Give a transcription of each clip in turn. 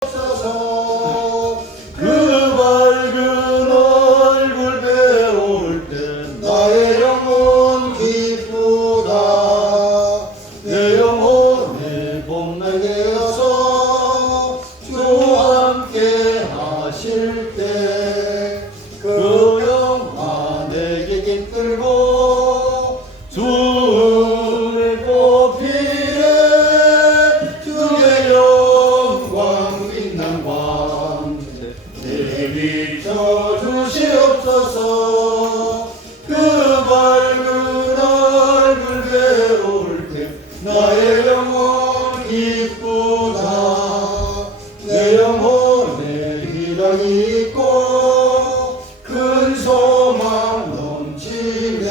주옵소서. 그 밝은 얼굴 배울 때 나의 영혼 기쁘다. 내 영혼이 봄날 되어서 주와 함께 하실 때 그 영화 내게 깃들고 주를 뽑히네. 주의 영광 빛난 광채 내게 비춰주시옵소서. 그 밝은 얼굴 배울 때 나의 영혼 기쁘다. 내 영혼에 희락이 있고 큰 소망 넘치네.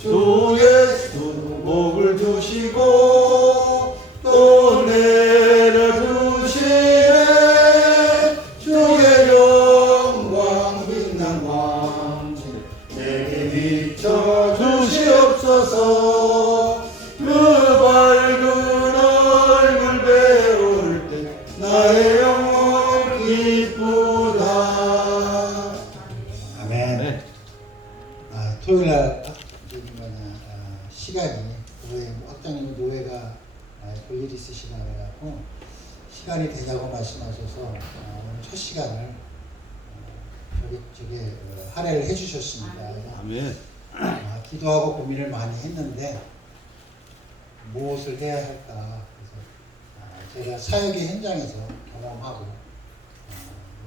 주 예수 복을 주시고 또 내려주시네. 주의 영광 빛난 광채 내게 비춰주시옵소서. 그 밝은 얼굴 배울 때 나의 영혼 기쁘다. 아멘. 토요일날 시간이 교회 학장님 노예가 볼 일 있으시다 그래갖고 시간이 되냐고 말씀하셔서 오늘 첫 시간을 저게 할애를 해주셨습니다. 아멘. 기도하고 고민을 많이 했는데 무엇을 해야 할까. 그래서 제가 사역의 현장에서 경험하고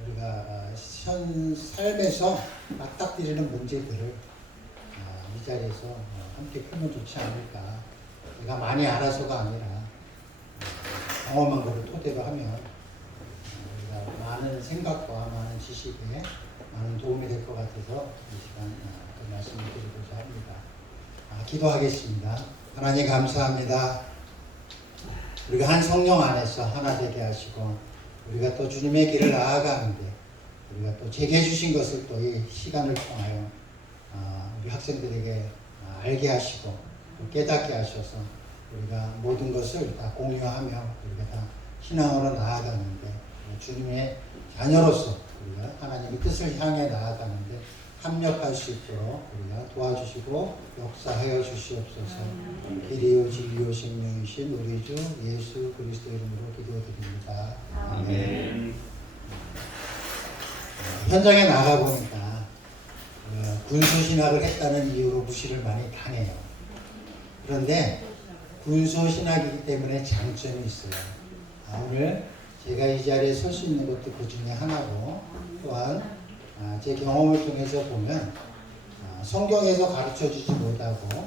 우리가 현 삶에서 맞닥뜨리는 문제들을 이 자리에서 함께 풀면 좋지 않을까. 내가 많이 알아서가 아니라 경험한 것을 토대로 하면 우리가 많은 생각과 많은 지식에 많은 도움이 될 것 같아서 이 시간 그 말씀을 드리고자 합니다. 기도하겠습니다. 하나님 감사합니다. 우리가 한 성령 안에서 하나 되게 하시고 우리가 또 주님의 길을 나아가는데 우리가 또 제게 해주신 것을 또 이 시간을 통하여 우리 학생들에게 알게 하시고 또 깨닫게 하셔서 우리가 모든 것을 다 공유하며 우리가 다 신앙으로 나아가는데 주님의 자녀로서 우리가 하나님의 뜻을 향해 나아가는데 합력할 수 있도록 우리가 도와주시고 역사하여 주시옵소서. 길이요 진리요 생명이신 우리 주 예수 그리스도 이름으로 기도드립니다. 아멘. 현장에 나가보니까 군수신학을 했다는 이유로 무시를 많이 당해요. 그런데 군수신학이기 때문에 장점이 있어요. 오늘 제가 이 자리에 설 수 있는 것도 그 중에 하나고 또한 제 경험을 통해서 보면 성경에서 가르쳐주지 못하고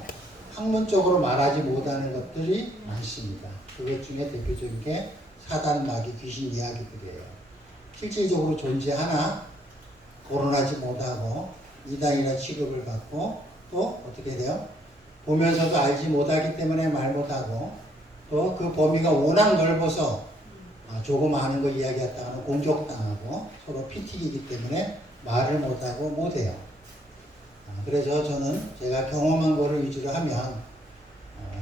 학문적으로 말하지 못하는 것들이 많습니다. 그것 중에 대표적인 게 사단, 마귀, 귀신 이야기들이에요. 실질적으로 존재하나 거론하지 못하고 이단이나 취급을 받고 또 어떻게 돼요? 보면서도 알지 못하기 때문에 말 못하고 또 그 범위가 워낙 넓어서 조금 아는 거 이야기했다가는 공격당하고 서로 피튀기기 때문에 말을 못하고 못해요. 그래서 저는 제가 경험한 거를 위주로 하면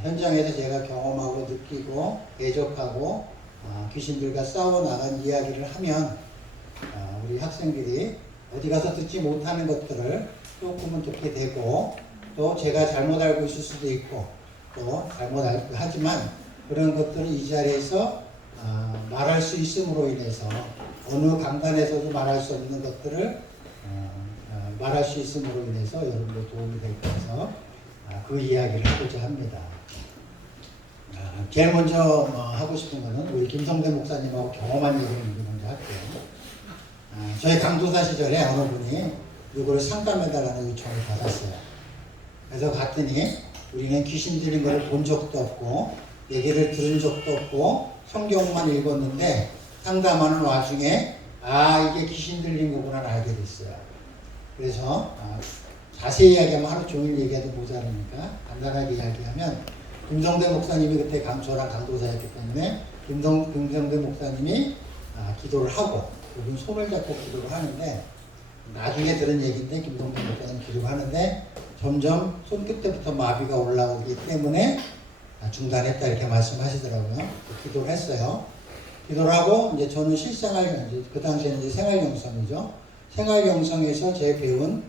현장에서 제가 경험하고 느끼고 대적하고 귀신들과 싸워나간 이야기를 하면 우리 학생들이 어디 가서 듣지 못하는 것들을 조금은 듣게 되고 또 제가 잘못 알고 있을 수도 있고 또 잘못 알고 하지만 그런 것들을 이 자리에서 말할 수 있음으로 인해서 어느 강단에서도 말할 수 없는 것들을 말할 수 있음으로 인해서 여러분들 도움이 될 거라서 그 이야기를 하고자 합니다. 제일 먼저 하고 싶은 거는 우리 김성대 목사님하고 경험한 얘기를 먼저 할게요. 저희 강도사 시절에 어느 분이 이거를 상담해달라는 요청을 받았어요. 그래서 갔더니 우리는 귀신 들린 거를 본 적도 없고 얘기를 들은 적도 없고 성경만 읽었는데 상담하는 와중에 이게 귀신 들린 거구나 알게 됐어요. 그래서 자세히 이야기하면 하루 종일 얘기해도 모자라니까 간단하게 이야기하면 김성대 목사님이 그때 저랑 강도사였기 때문에 김성대 목사님이 기도를 하고 그분 손을 잡고 기도를 하는데 나중에 들은 얘기인데 김성대 목사님 기도를 하는데 점점 손끝부터 마비가 올라오기 때문에 중단했다 이렇게 말씀하시더라고요. 기도를 했어요. 기도를 하고 이제 저는 실생활 이제 그 당시에는 이제 생활영성이죠. 생활영성에서 제가 배운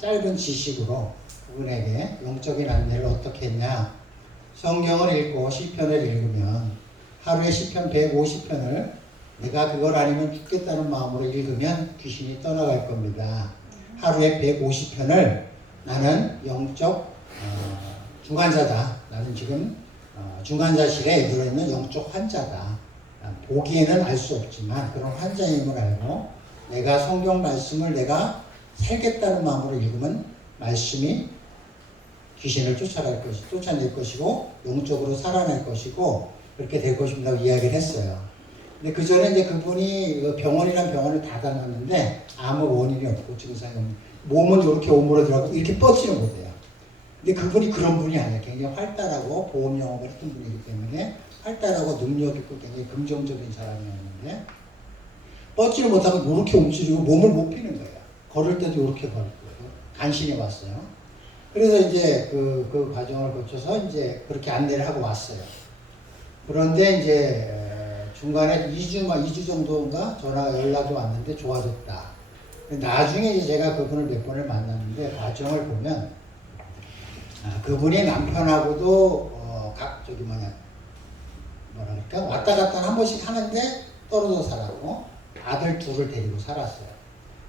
짧은 지식으로 그분에게 영적인 안내를 어떻게 했냐. 성경을 읽고 시편을 읽으면 하루에 시편 150편을 내가 그걸 아니면 죽겠다는 마음으로 읽으면 귀신이 떠나갈 겁니다. 하루에 150편을 나는 영적 중환자다. 나는 지금 중환자실에 들어있는 영적 환자다. 보기에는 알 수 없지만 그런 환자임을 알고 내가 성경 말씀을 내가 살겠다는 마음으로 읽으면 말씀이 귀신을 쫓아낼 것이고 영적으로 살아날 것이고 그렇게 될 것입니다. 이야기를 했어요. 근데 그 전에 이제 그분이 병원이란 병원을 닫아놨는데 아무 원인이 없고 증상이 없는 몸은 이렇게 오므러들어가고 이렇게 뻗지는 못해요. 근데 그분이 그런 분이 아니에요. 굉장히 활달하고 보험 영업을 했던 분이기 때문에 활달하고 능력 있고 굉장히 긍정적인 사람이었는데 뻗지를 못하고 이렇게 움츠리고 몸을 못 피는 거예요. 걸을 때도 이렇게 걸고 간신히 왔어요. 그래서 이제 그 과정을 거쳐서 이제 그렇게 안내를 하고 왔어요. 그런데 이제 중간에 2주 정도인가 연락이 왔는데 좋아졌다. 나중에 이제 제가 그분을 몇 번을 만났는데 과정을 보면 그분이 남편하고도 왔다 갔다 한 번씩 하는데 떨어져 살았고 아들 둘을 데리고 살았어요.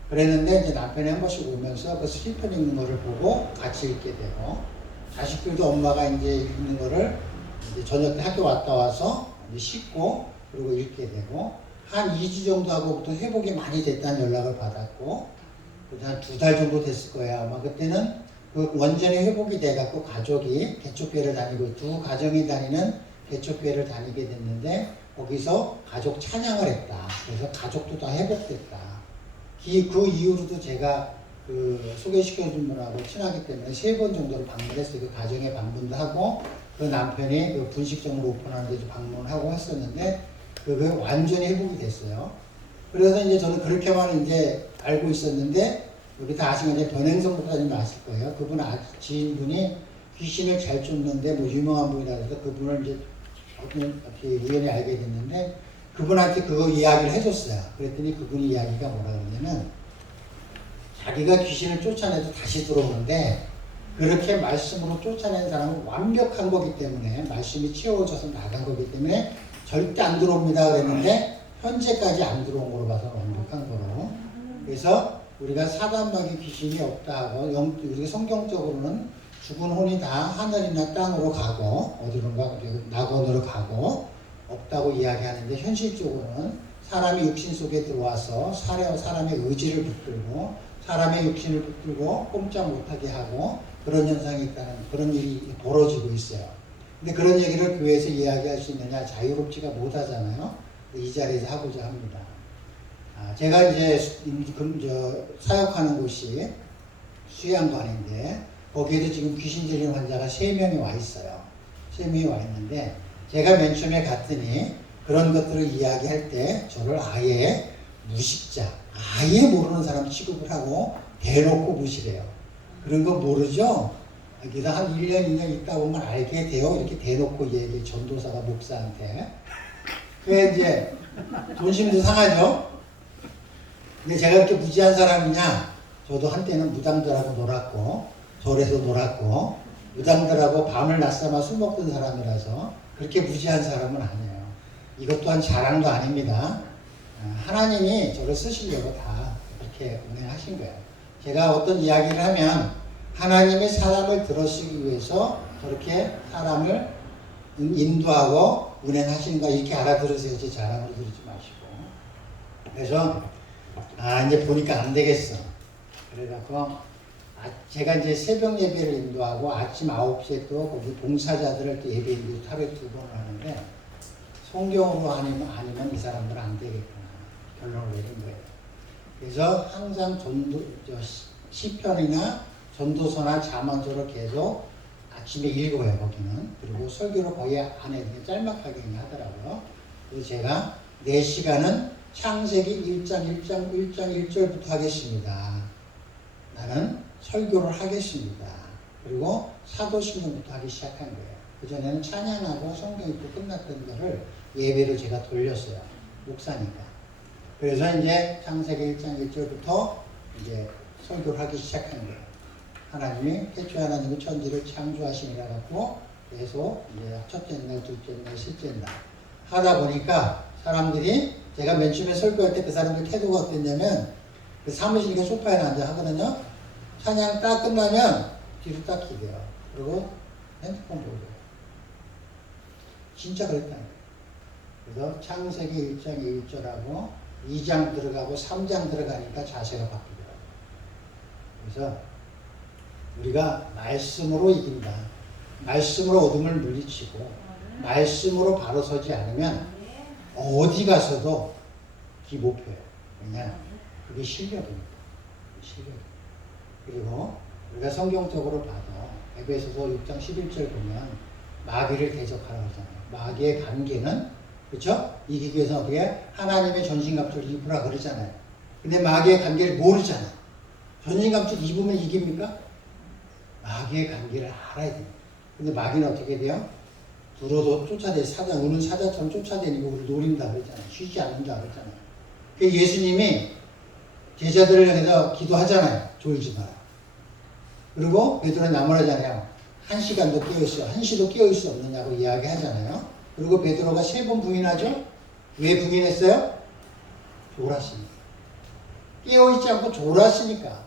그랬는데 이제 남편이 한 번씩 오면서 그 시편 읽는 거를 보고 같이 읽게 되고 자식들도 엄마가 이제 읽는 거를 이제 저녁 때 학교 왔다 와서 이제 씻고 그리고 읽게 되고 한 2주 정도 하고부터 회복이 많이 됐다는 연락을 받았고 한 2달 정도 됐을 거야. 아마 그때는 그 완전히 회복이 돼갖고 가족이 개척교회를 다니고 두 가정이 다니는 개척교회를 다니게 됐는데 거기서 가족 찬양을 했다. 그래서 가족도 다 회복됐다. 그 이후로도 제가 그 소개시켜준 분하고 친하기 때문에 3번 정도를 방문했어요. 그 가정에 방문도 하고 그 남편이 그 분식점을 오픈하는 데도 방문하고 했었는데 그게 완전히 회복이 됐어요. 그래서 이제 저는 그렇게만 이제 알고 있었는데 여기 다 아시는 이제 변행성 목사님 아실 거예요. 그분 지인분이 귀신을 잘 쫓는데 뭐 유명한 분이라 해서 그분을 이제 어떻게 우연히 알게 됐는데 그분한테 그거 이야기를 해줬어요. 그랬더니 그분이 이야기가 뭐라 그러냐면 자기가 귀신을 쫓아내도 다시 들어오는데 그렇게 말씀으로 쫓아낸 사람은 완벽한 거기 때문에 말씀이 채워져서 나간 거기 때문에 절대 안 들어옵니다 그랬는데 현재까지 안 들어온 거로 봐서 완벽한 거로. 그래서 우리가 사단마귀 귀신이 없다 하고 우리가 성경적으로는 죽은 혼이 다 하늘이나 땅으로 가고 어디론가 낙원으로 가고 없다고 이야기하는데 현실적으로는 사람이 육신 속에 들어와서 사람의 의지를 붙들고 사람의 육신을 붙들고 꼼짝 못하게 하고 그런 현상이 있다는 그런 일이 벌어지고 있어요. 근데 그런 얘기를 교회에서 이야기할 수 있느냐 자유롭지가 못하잖아요. 이 자리에서 하고자 합니다. 제가 이제 사역하는 곳이 수양관인데 거기에도 지금 귀신 들린 환자가 3명이 와 있어요. 3명이 와 있는데 제가 맨 처음에 갔더니 그런 것들을 이야기할 때 저를 아예 무식자, 아예 모르는 사람 취급을 하고 대놓고 무시해요. 그런 거 모르죠? 여기다 한 1년, 2년 있다 보면 알게 돼요. 이렇게 대놓고 얘기해. 전도사가 목사한테. 그게 이제 본심도 상하죠? 근데 제가 이렇게 무지한 사람이냐? 저도 한때는 무당들하고 놀았고, 절에서 놀았고, 무당들하고 밤을 낮삼아 술 먹던 사람이라서 그렇게 무지한 사람은 아니에요. 이것 또한 자랑도 아닙니다. 하나님이 저를 쓰시려고 다 그렇게 운행하신 거예요. 제가 어떤 이야기를 하면 하나님이 사람을 들으시기 위해서 저렇게 사람을 인도하고 운행하시는 거 이렇게 알아들으세요. 제 자랑으로 들으지 마시고. 그래서 이제 보니까 안 되겠어. 그래갖고 제가 이제 새벽 예배를 인도하고 아침 9시에 또 거기 봉사자들을 또 예배 인도 하루에 2번을 하는데 성경으로 아니면 이 사람들은 안 되겠구나. 결론을 내린 거예요. 그래서 항상 시편이나 전도서나 잠언서를 계속 아침에 읽어요, 거기는. 그리고 설교를 거의 안에 짤막하게 하더라고요. 그래서 제가 4시간은 창세기 1장 1절부터 하겠습니다. 나는 설교를 하겠습니다. 그리고 사도신경부터 하기 시작한 거예요. 그전에는 찬양하고 성경 읽고 끝났던 거를 예배로 제가 돌렸어요. 목사니까. 그래서 이제 창세기 1장 1절부터 이제 설교를 하기 시작한 거예요. 하나님이 태초에 하나님이 천지를 창조하시니라 갖고 계속 이제 첫째 날, 둘째 날, 셋째 날 하다 보니까 사람들이 제가 맨 처음에 설교할 때 그 사람들 태도가 어땠냐면 그 사무실에 소파에 앉아 하거든요. 찬양 딱 끝나면 뒤로 딱 기대요. 그리고 핸드폰 보고. 진짜 그랬다는 거예요. 그래서 창세기 1장 1절하고 2장 들어가고 3장 들어가니까 자세가 바뀌더라고요. 그래서 우리가 말씀으로 이긴다. 말씀으로 어둠을 물리치고 말씀으로 바로 서지 않으면 어디 가서도 기 못 펴요. 왜냐? 그게 실력이니까. 실력. 그리고 우리가 성경적으로 봐도 에베소서 6장 11절 보면 마귀를 대적하라고 하잖아요. 마귀의 관계는 그렇죠? 이기기 위해서 어떻게 하나님의 전신갑주를 입으라 그러잖아요. 근데 마귀의 관계를 모르잖아. 전신갑주를 입으면 이깁니까? 마귀의 관계를 알아야 돼요. 근데 마귀는 어떻게 돼요? 두려도 쫓아대 사자, 우는 사자처럼 쫓아다니고 우리를 노린다 그랬잖아요. 쉬지 않는다 그랬잖아요. 그 예수님이 제자들을 향해서 기도하잖아요. 졸지 마라. 그리고 베드로는 나무라잖아요. 1시간도 깨어있어. 1시도 깨어있을 수 없느냐고 이야기하잖아요. 그리고 베드로가 3번 부인하죠. 왜 부인했어요? 졸았으니까. 깨어있지 않고 졸았으니까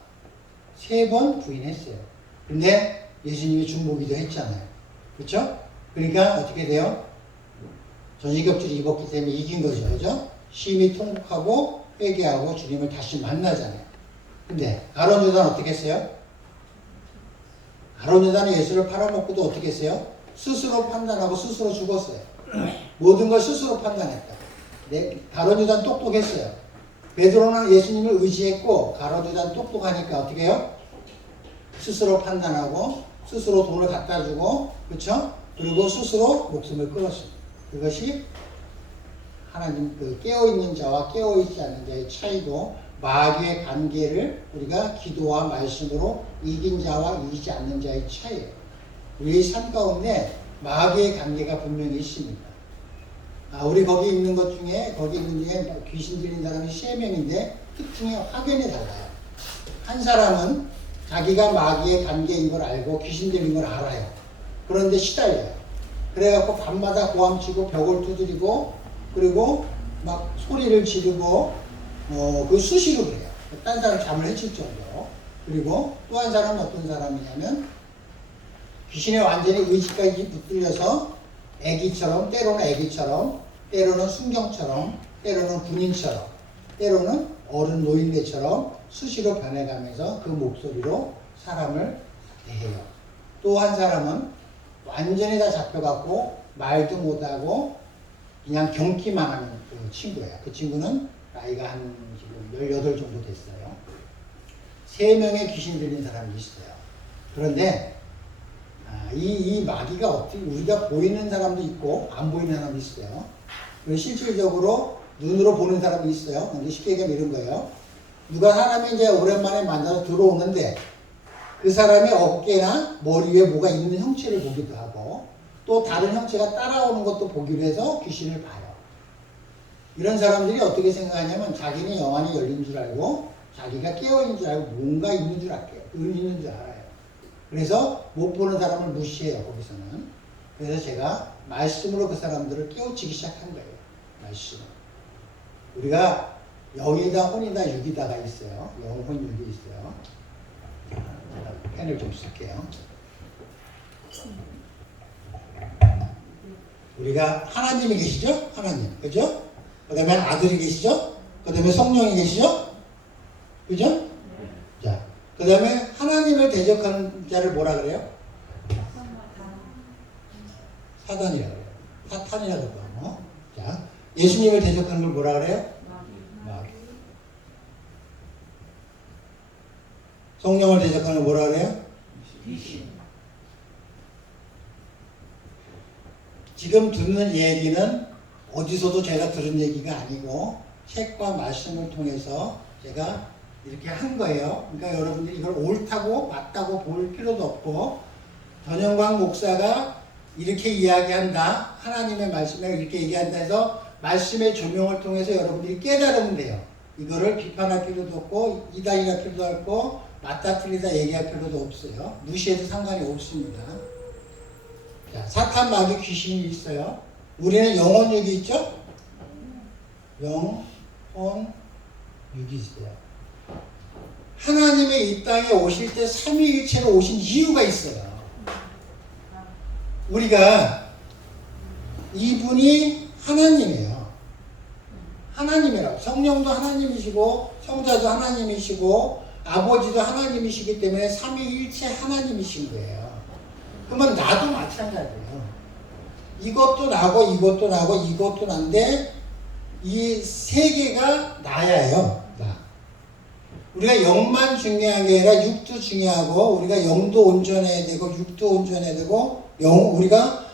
3번 부인했어요. 근데 예수님이 중보기도 했잖아요. 그렇죠? 그러니까 어떻게 돼요? 전신갑주를 입었기 때문에 이긴 거죠. 그죠? 심히 통곡하고 회개하고 주님을 다시 만나잖아요. 근데 아론 유다는 어떻게 했어요? 아론 유다는 예수를 팔아먹고도 어떻게 했어요? 스스로 판단하고 스스로 죽었어요. 모든 걸 스스로 판단했다. 아론 유다는 똑똑했어요. 베드로는 예수님을 의지했고 아론 유다는 똑똑하니까 어떻게 해요? 스스로 판단하고 스스로 돈을 갖다 주고 그렇죠? 그리고 스스로 목숨을 끊었습니다. 그것이 하나님 그 깨어있는 자와 깨어있지 않는 자의 차이도 마귀의 관계를 우리가 기도와 말씀으로 이긴 자와 이기지 않는 자의 차이예요. 우리의 삶 가운데 마귀의 관계가 분명히 있습니다. 우리 거기 있는 것 중에 거기 있는 중에 귀신 들린 사람이 3명인데 특징이 확연히 달라요. 한 사람은 자기가 마귀의 관계인 걸 알고 귀신 들린 걸 알아요. 그런데 시달려요. 그래갖고 밤마다 고함치고 벽을 두드리고 그리고 막 소리를 지르고 그 수시로 그래요. 딴 사람 잠을 해칠 정도로. 그리고 또 한 사람은 어떤 사람이냐면 귀신에 완전히 의지까지 붙들려서 애기처럼 때로는 순경처럼 때로는 군인처럼 때로는 어른 노인네처럼 수시로 변해가면서 그 목소리로 사람을 대해요. 또 한 사람은 완전히 다 잡혀갖고 말도 못하고 그냥 경기만 하는 그 친구예요. 그 친구는 나이가 한 지금 18 정도 됐어요. 3명의 귀신 들린 사람이 있어요. 그런데 이 마귀가 어떻게 우리가 보이는 사람도 있고 안 보이는 사람도 있어요. 그리고 실질적으로 눈으로 보는 사람도 있어요. 근데 쉽게 얘기하면 이런 거예요. 누가 사람이 이제 오랜만에 만나서 들어오는데 그 사람의 어깨나 머리 위에 뭐가 있는 형체를 보기도 하고 또 다른 형체가 따라오는 것도 보기로 해서 귀신을 봐요. 이런 사람들이 어떻게 생각하냐면 자기는 영안이 열린 줄 알고 자기가 깨어있는 줄 알고 뭔가 있는 줄 알게요. 의미 있는 줄 알아요. 그래서 못 보는 사람을 무시해요. 거기서는. 그래서 제가 말씀으로 그 사람들을 깨우치기 시작한 거예요. 말씀. 우리가 영이다 혼이다 육이다가 있어요. 영, 혼, 육이 있어요. 펜을 좀 쓸게요. 우리가 하나님이 계시죠? 하나님. 그죠? 그 다음에 아들이 계시죠? 그 다음에 성령이 계시죠? 그죠? 자, 그 다음에 하나님을 대적하는 자를 뭐라 그래요? 사단이라고 그래요. 사탄이라고 하고. 자, 예수님을 대적하는 걸 뭐라 그래요? 마귀. 성령을 대적하는 걸 뭐라 그래요? 귀신. 지금 듣는 얘기는 어디서도 제가 들은 얘기가 아니고 책과 말씀을 통해서 제가 이렇게 한 거예요. 그러니까 여러분들이 이걸 옳다고 맞다고 볼 필요도 없고 전영광 목사가 이렇게 이야기한다. 하나님의 말씀을 이렇게 얘기한다 해서 말씀의 조명을 통해서 여러분들이 깨달으면 돼요. 이거를 비판할 필요도 없고 이단이할 필요도 없고 맞다 틀리다 얘기할 필요도 없어요. 무시해도 상관이 없습니다. 자, 사탄, 마귀, 귀신이 있어요. 우리는 영혼육이 있죠? 영혼, 육이 있어요. 하나님의 이 땅에 오실 때 삼위일체로 오신 이유가 있어요. 우리가 이분이 하나님이에요. 하나님이라고. 성령도 하나님이시고 성자도 하나님이시고 아버지도 하나님이시기 때문에 삼위일체 하나님이신 거예요. 그러면 나도 마찬가지예요. 이것도 나고 이것도 나고 이것도 난데 이 세 개가 나야예요. 나. 우리가 영만 중요한 게 아니라 육도 중요하고 우리가 영도 온전해야 되고 육도 온전해야 되고 우리가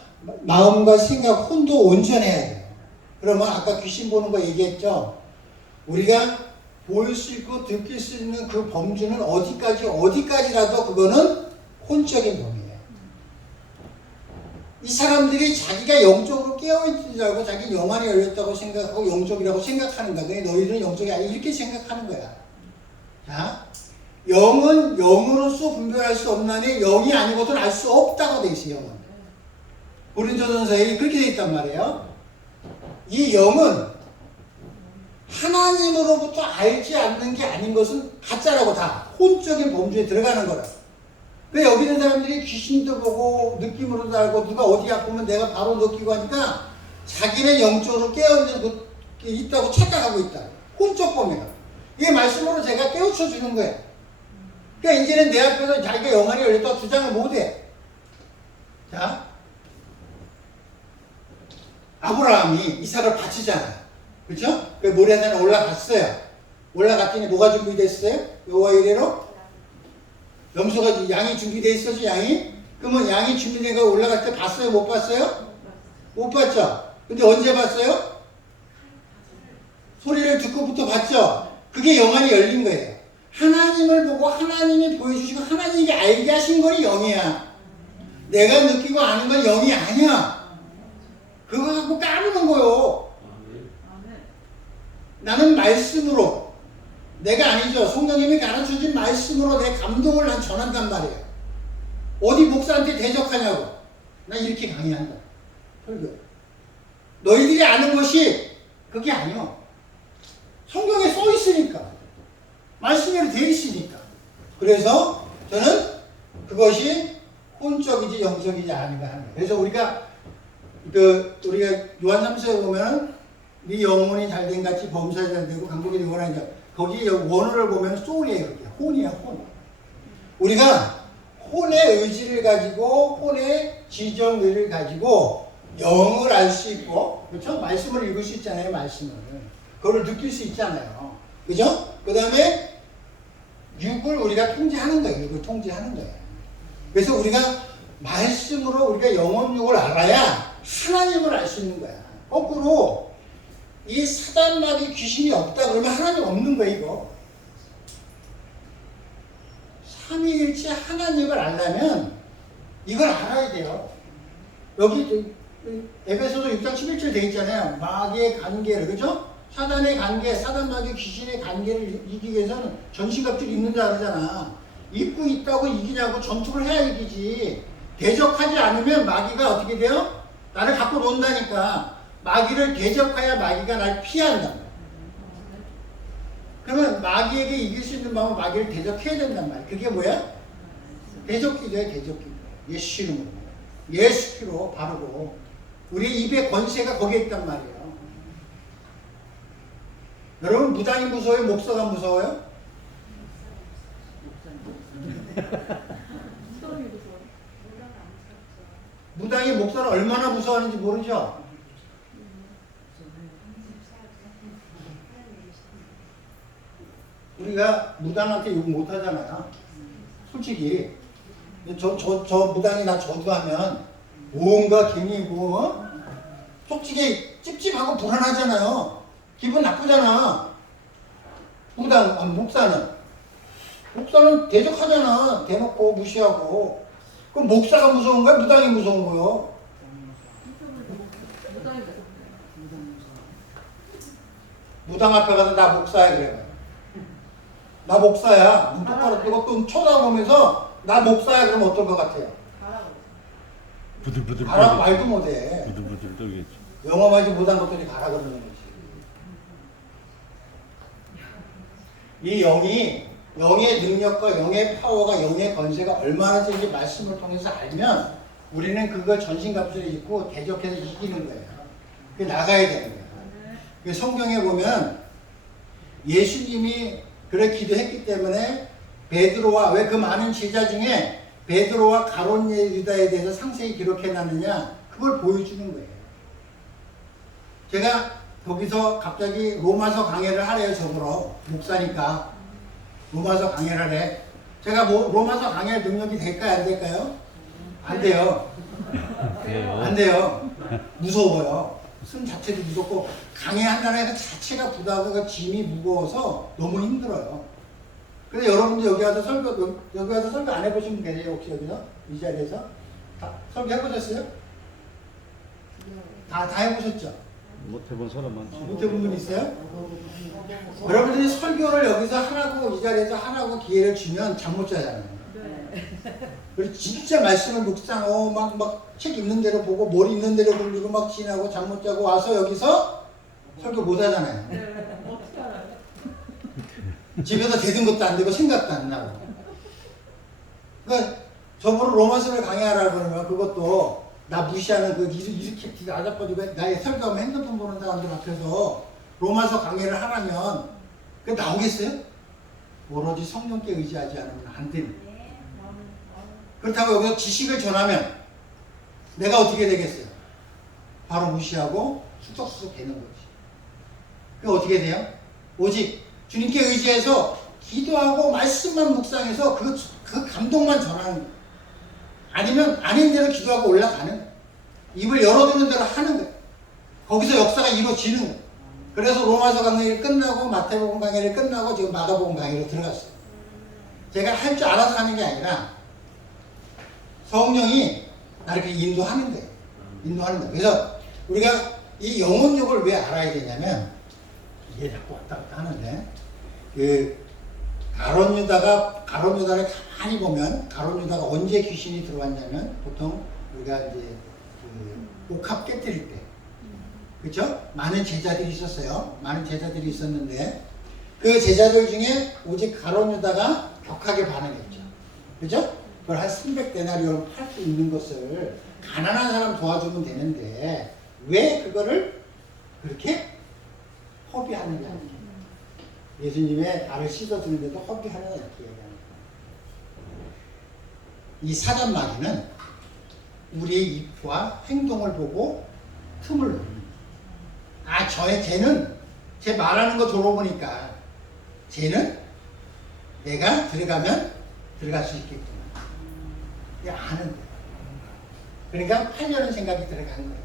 마음과 생각, 혼도 온전해야 돼요. 그러면 아까 귀신 보는 거 얘기했죠? 우리가 볼 수 있고 느낄 수 있는 그 범주는 어디까지라도 그거는 혼적인 범위예요. 이 사람들이 자기가 영적으로 깨어있으라고 자기 영안이 열렸다고 생각하고 영적이라고 생각하는 거야. 너희들은 영적이 아니야. 이렇게 생각하는 거야. 자, 영은 영으로서 분별할 수 없나니 영이 아니고도 알 수 없다고 돼 있어요. 영은. 고린도전서에 그렇게 돼 있단 말이에요. 이 영은 하나님으로부터 알지 않는 게 아닌 것은 가짜라고 다 혼적인 범주에 들어가는 거라. 왜 여기 있는 사람들이 귀신도 보고 느낌으로도 알고 누가 어디 아프면 내가 바로 느끼고 하니까 자기는 영적으로 깨어있는 것 있다고 착각하고 있다. 혼적 범위가. 이게 말씀으로 제가 깨우쳐 주는 거예요. 그러니까 이제는 내 앞에서 자기가 영안이 열렸다고 주장을 못해. 자, 아브라함이 이삭을 바치잖아요. 그렇죠? 그 모리아산에 올라갔어요. 올라갔더니 뭐가 준비됐어요? 여호와 이래로 염소가 양이 준비되어 있었죠. 양이. 그러면 양이 준비된 거 올라갈 때 봤어요? 못 봤어요? 못 봤죠. 근데 언제 봤어요? 소리를 듣고부터 봤죠. 그게 영안이 열린 거예요. 하나님을 보고 하나님이 보여주시고 하나님이 알게 하신 거니 영이야. 내가 느끼고 아는 건 영이 아니야. 그거 갖고 까부는 거요. 나는 말씀으로, 내가 아니죠. 성령님이 가르쳐준 말씀으로 내 감동을 난 전한단 말이에요. 어디 목사한테 대적하냐고. 나 이렇게 강의한다. 설교. 너희들이 아는 것이 그게 아니요. 성경에 써 있으니까. 말씀대로 되어 있으니까. 그래서 저는 그것이 혼적이지 영적이지 아닌가 하는 거예요. 그래서 우리가 요한 3서에 보면 네 영혼이 잘된 같이 범사에 잘되고 강국에 영원하냐. 거기 원어를 보면 소울이에요. 혼이야, 혼. 우리가 혼의 의지를 가지고 혼의 지정의를 가지고 영을 알 수 있고, 그렇죠? 말씀을 읽을 수 있잖아요. 말씀을. 그걸 느낄 수 있잖아요. 그죠? 그 다음에 육을 우리가 통제하는 거예요. 육을 통제하는 거예요. 그래서 우리가 말씀으로 우리가 영혼육을 알아야 하나님을 알 수 있는 거야. 거꾸로 이 사단 마귀 귀신이 없다 그러면 하나님 없는 거야. 이거 삼위일체 하나님을 알려면 이걸 알아야 돼요. 여기 에베소서 6장 11절 돼 있잖아요. 마귀의 관계를, 그죠? 사단의 관계, 사단 마귀 귀신의 관계를 이기기 위해서는 전신갑주를 입는 줄 알잖아. 입고 있다고 이기냐고 전투를 해야 이기지. 대적하지 않으면 마귀가 어떻게 돼요? 나를 갖고 논다니까. 마귀를 대적해야 마귀가 날 피한다. 그러면 마귀에게 이길 수 있는 방법은 마귀를 대적해야 된단 말이야. 그게 뭐야? 대적기도야, 대적기도. 예수 이름으로. 예수 피로 바르고. 우리 입의 권세가 거기에 있단 말이에요. 여러분, 무당이 무서워요? 목사가 무서워요? 무당이 목사를 얼마나 무서워하는지 모르죠? 우리가 무당한테 욕 못하잖아요. 솔직히. 저 무당이 나 저주하면 뭔가 괜히 뭐 솔직히 찝찝하고 불안하잖아요. 기분 나쁘잖아. 목사는 대적하잖아. 대놓고 무시하고. 그럼 목사가 무서운 거야? 무당이 무서운 거요? 무당 앞에 가서 나 목사야 그래. 나 목사야. 눈 똑바로 뜨고 또 쳐다보면서 나 목사야 그러면 어떨 것 같아요? 부들부들 가라고 떨겠지. 말도 못해. 부들부들 떨겠지. 영험하지 못한 것들이 가라 그러는 거지. 이 영의 능력과 영의 파워가 영의 건세가 얼마나 되는지 말씀을 통해서 알면 우리는 그걸 전신갑주를 입고 대적해서 이기는 거예요. 그게 나가야 되는 거예요. 성경에 보면 예수님이 그렇게 기도했기 때문에 베드로와 왜 그 많은 제자 중에 베드로와 가룟 유다에 대해서 상세히 기록해 놨느냐 그걸 보여주는 거예요. 제가 거기서 갑자기 로마서 강해를 하래요. 저보러 목사니까 로마서 강해를 하래. 제가 뭐 로마서 강해 능력이 될까요? 안 될까요? 안 돼요. 안 돼요. 무서워요. 숨 자체도 무섭고 강해한다는 그 자체가 부담하고 짐이 무거워서 너무 힘들어요. 그래서 여러분들 여기 와서 설교 안 해보신 분 계세요? 혹시 여기서? 이 자리에서? 다 설교 해보셨어요? 다 해보셨죠? 못 해본 사람 많지. 못 해본 분 있어요? 여러분들이 설교를 여기서 하라고 이 자리에서 하라고 기회를 주면 잠 못 자잖아요. 그리고 진짜 말씀을 묵상하고 막 책 읽는 대로 보고 머리 있는 대로 굴리고 막 지나고 잠 못 자고 와서 여기서 설교 못 하잖아요. 집에서 되는 것도 안 되고 생각도 안 나고. 그러니까 저보고 로마서를 강의하라 그러면 그것도 나 무시하는 그 이렇게 아잡거리고 나의 설교하면 핸드폰 보는 사람들 앞에서 로마서 강의를 하라면 그게 나오겠어요? 오로지 성령께 의지하지 않으면 안 되는 거예요. 그렇다고 여기서 지식을 전하면 내가 어떻게 되겠어요? 바로 무시하고 수석수석 되는 거지. 그게 어떻게 돼요? 오직 주님께 의지해서 기도하고 말씀만 묵상해서 그 감동만 전하는 거예요. 아니면 아닌 대로 기도하고 올라가는 거예요. 입을 열어두는 대로 하는 거예요. 거기서 역사가 이루어지는 거예요. 그래서 로마서 강의를 끝나고 마태복음 강의를 끝나고 지금 마가복음 강의로 들어갔어요. 제가 할 줄 알아서 하는 게 아니라 성령이 나를 이렇게 인도하는 거예요. 인도하는 거예요. 그래서 우리가 이 영혼력을 왜 알아야 되냐면 이게 자꾸 왔다 갔다 하는데 가룟 유다를 가만히 보면 가룟 유다가 언제 귀신이 들어왔냐면 보통 우리가 이제 옥합 깨뜨릴 때 그렇죠? 많은 제자들이 있었어요. 많은 제자들이 있었는데 그 제자들 중에 오직 가룟 유다가 격하게 반응했죠. 그렇죠? 그걸 한 300데나리온 팔 수 있는 것을 가난한 사람 도와주면 되는데 왜 그거를 그렇게 허비하느냐. 예수님의 발을 씻어주는데도 허비하느냐 이렇게 얘기합니다. 이 사단마귀는 우리의 입과 행동을 보고 틈을 노립니다. 쟤는 쟤 말하는 거 들어보니까 쟤는 내가 들어가면 들어갈 수 있겠구나. 이게 아는 거예요. 그러니까 팔려는 생각이 들어간 거예요.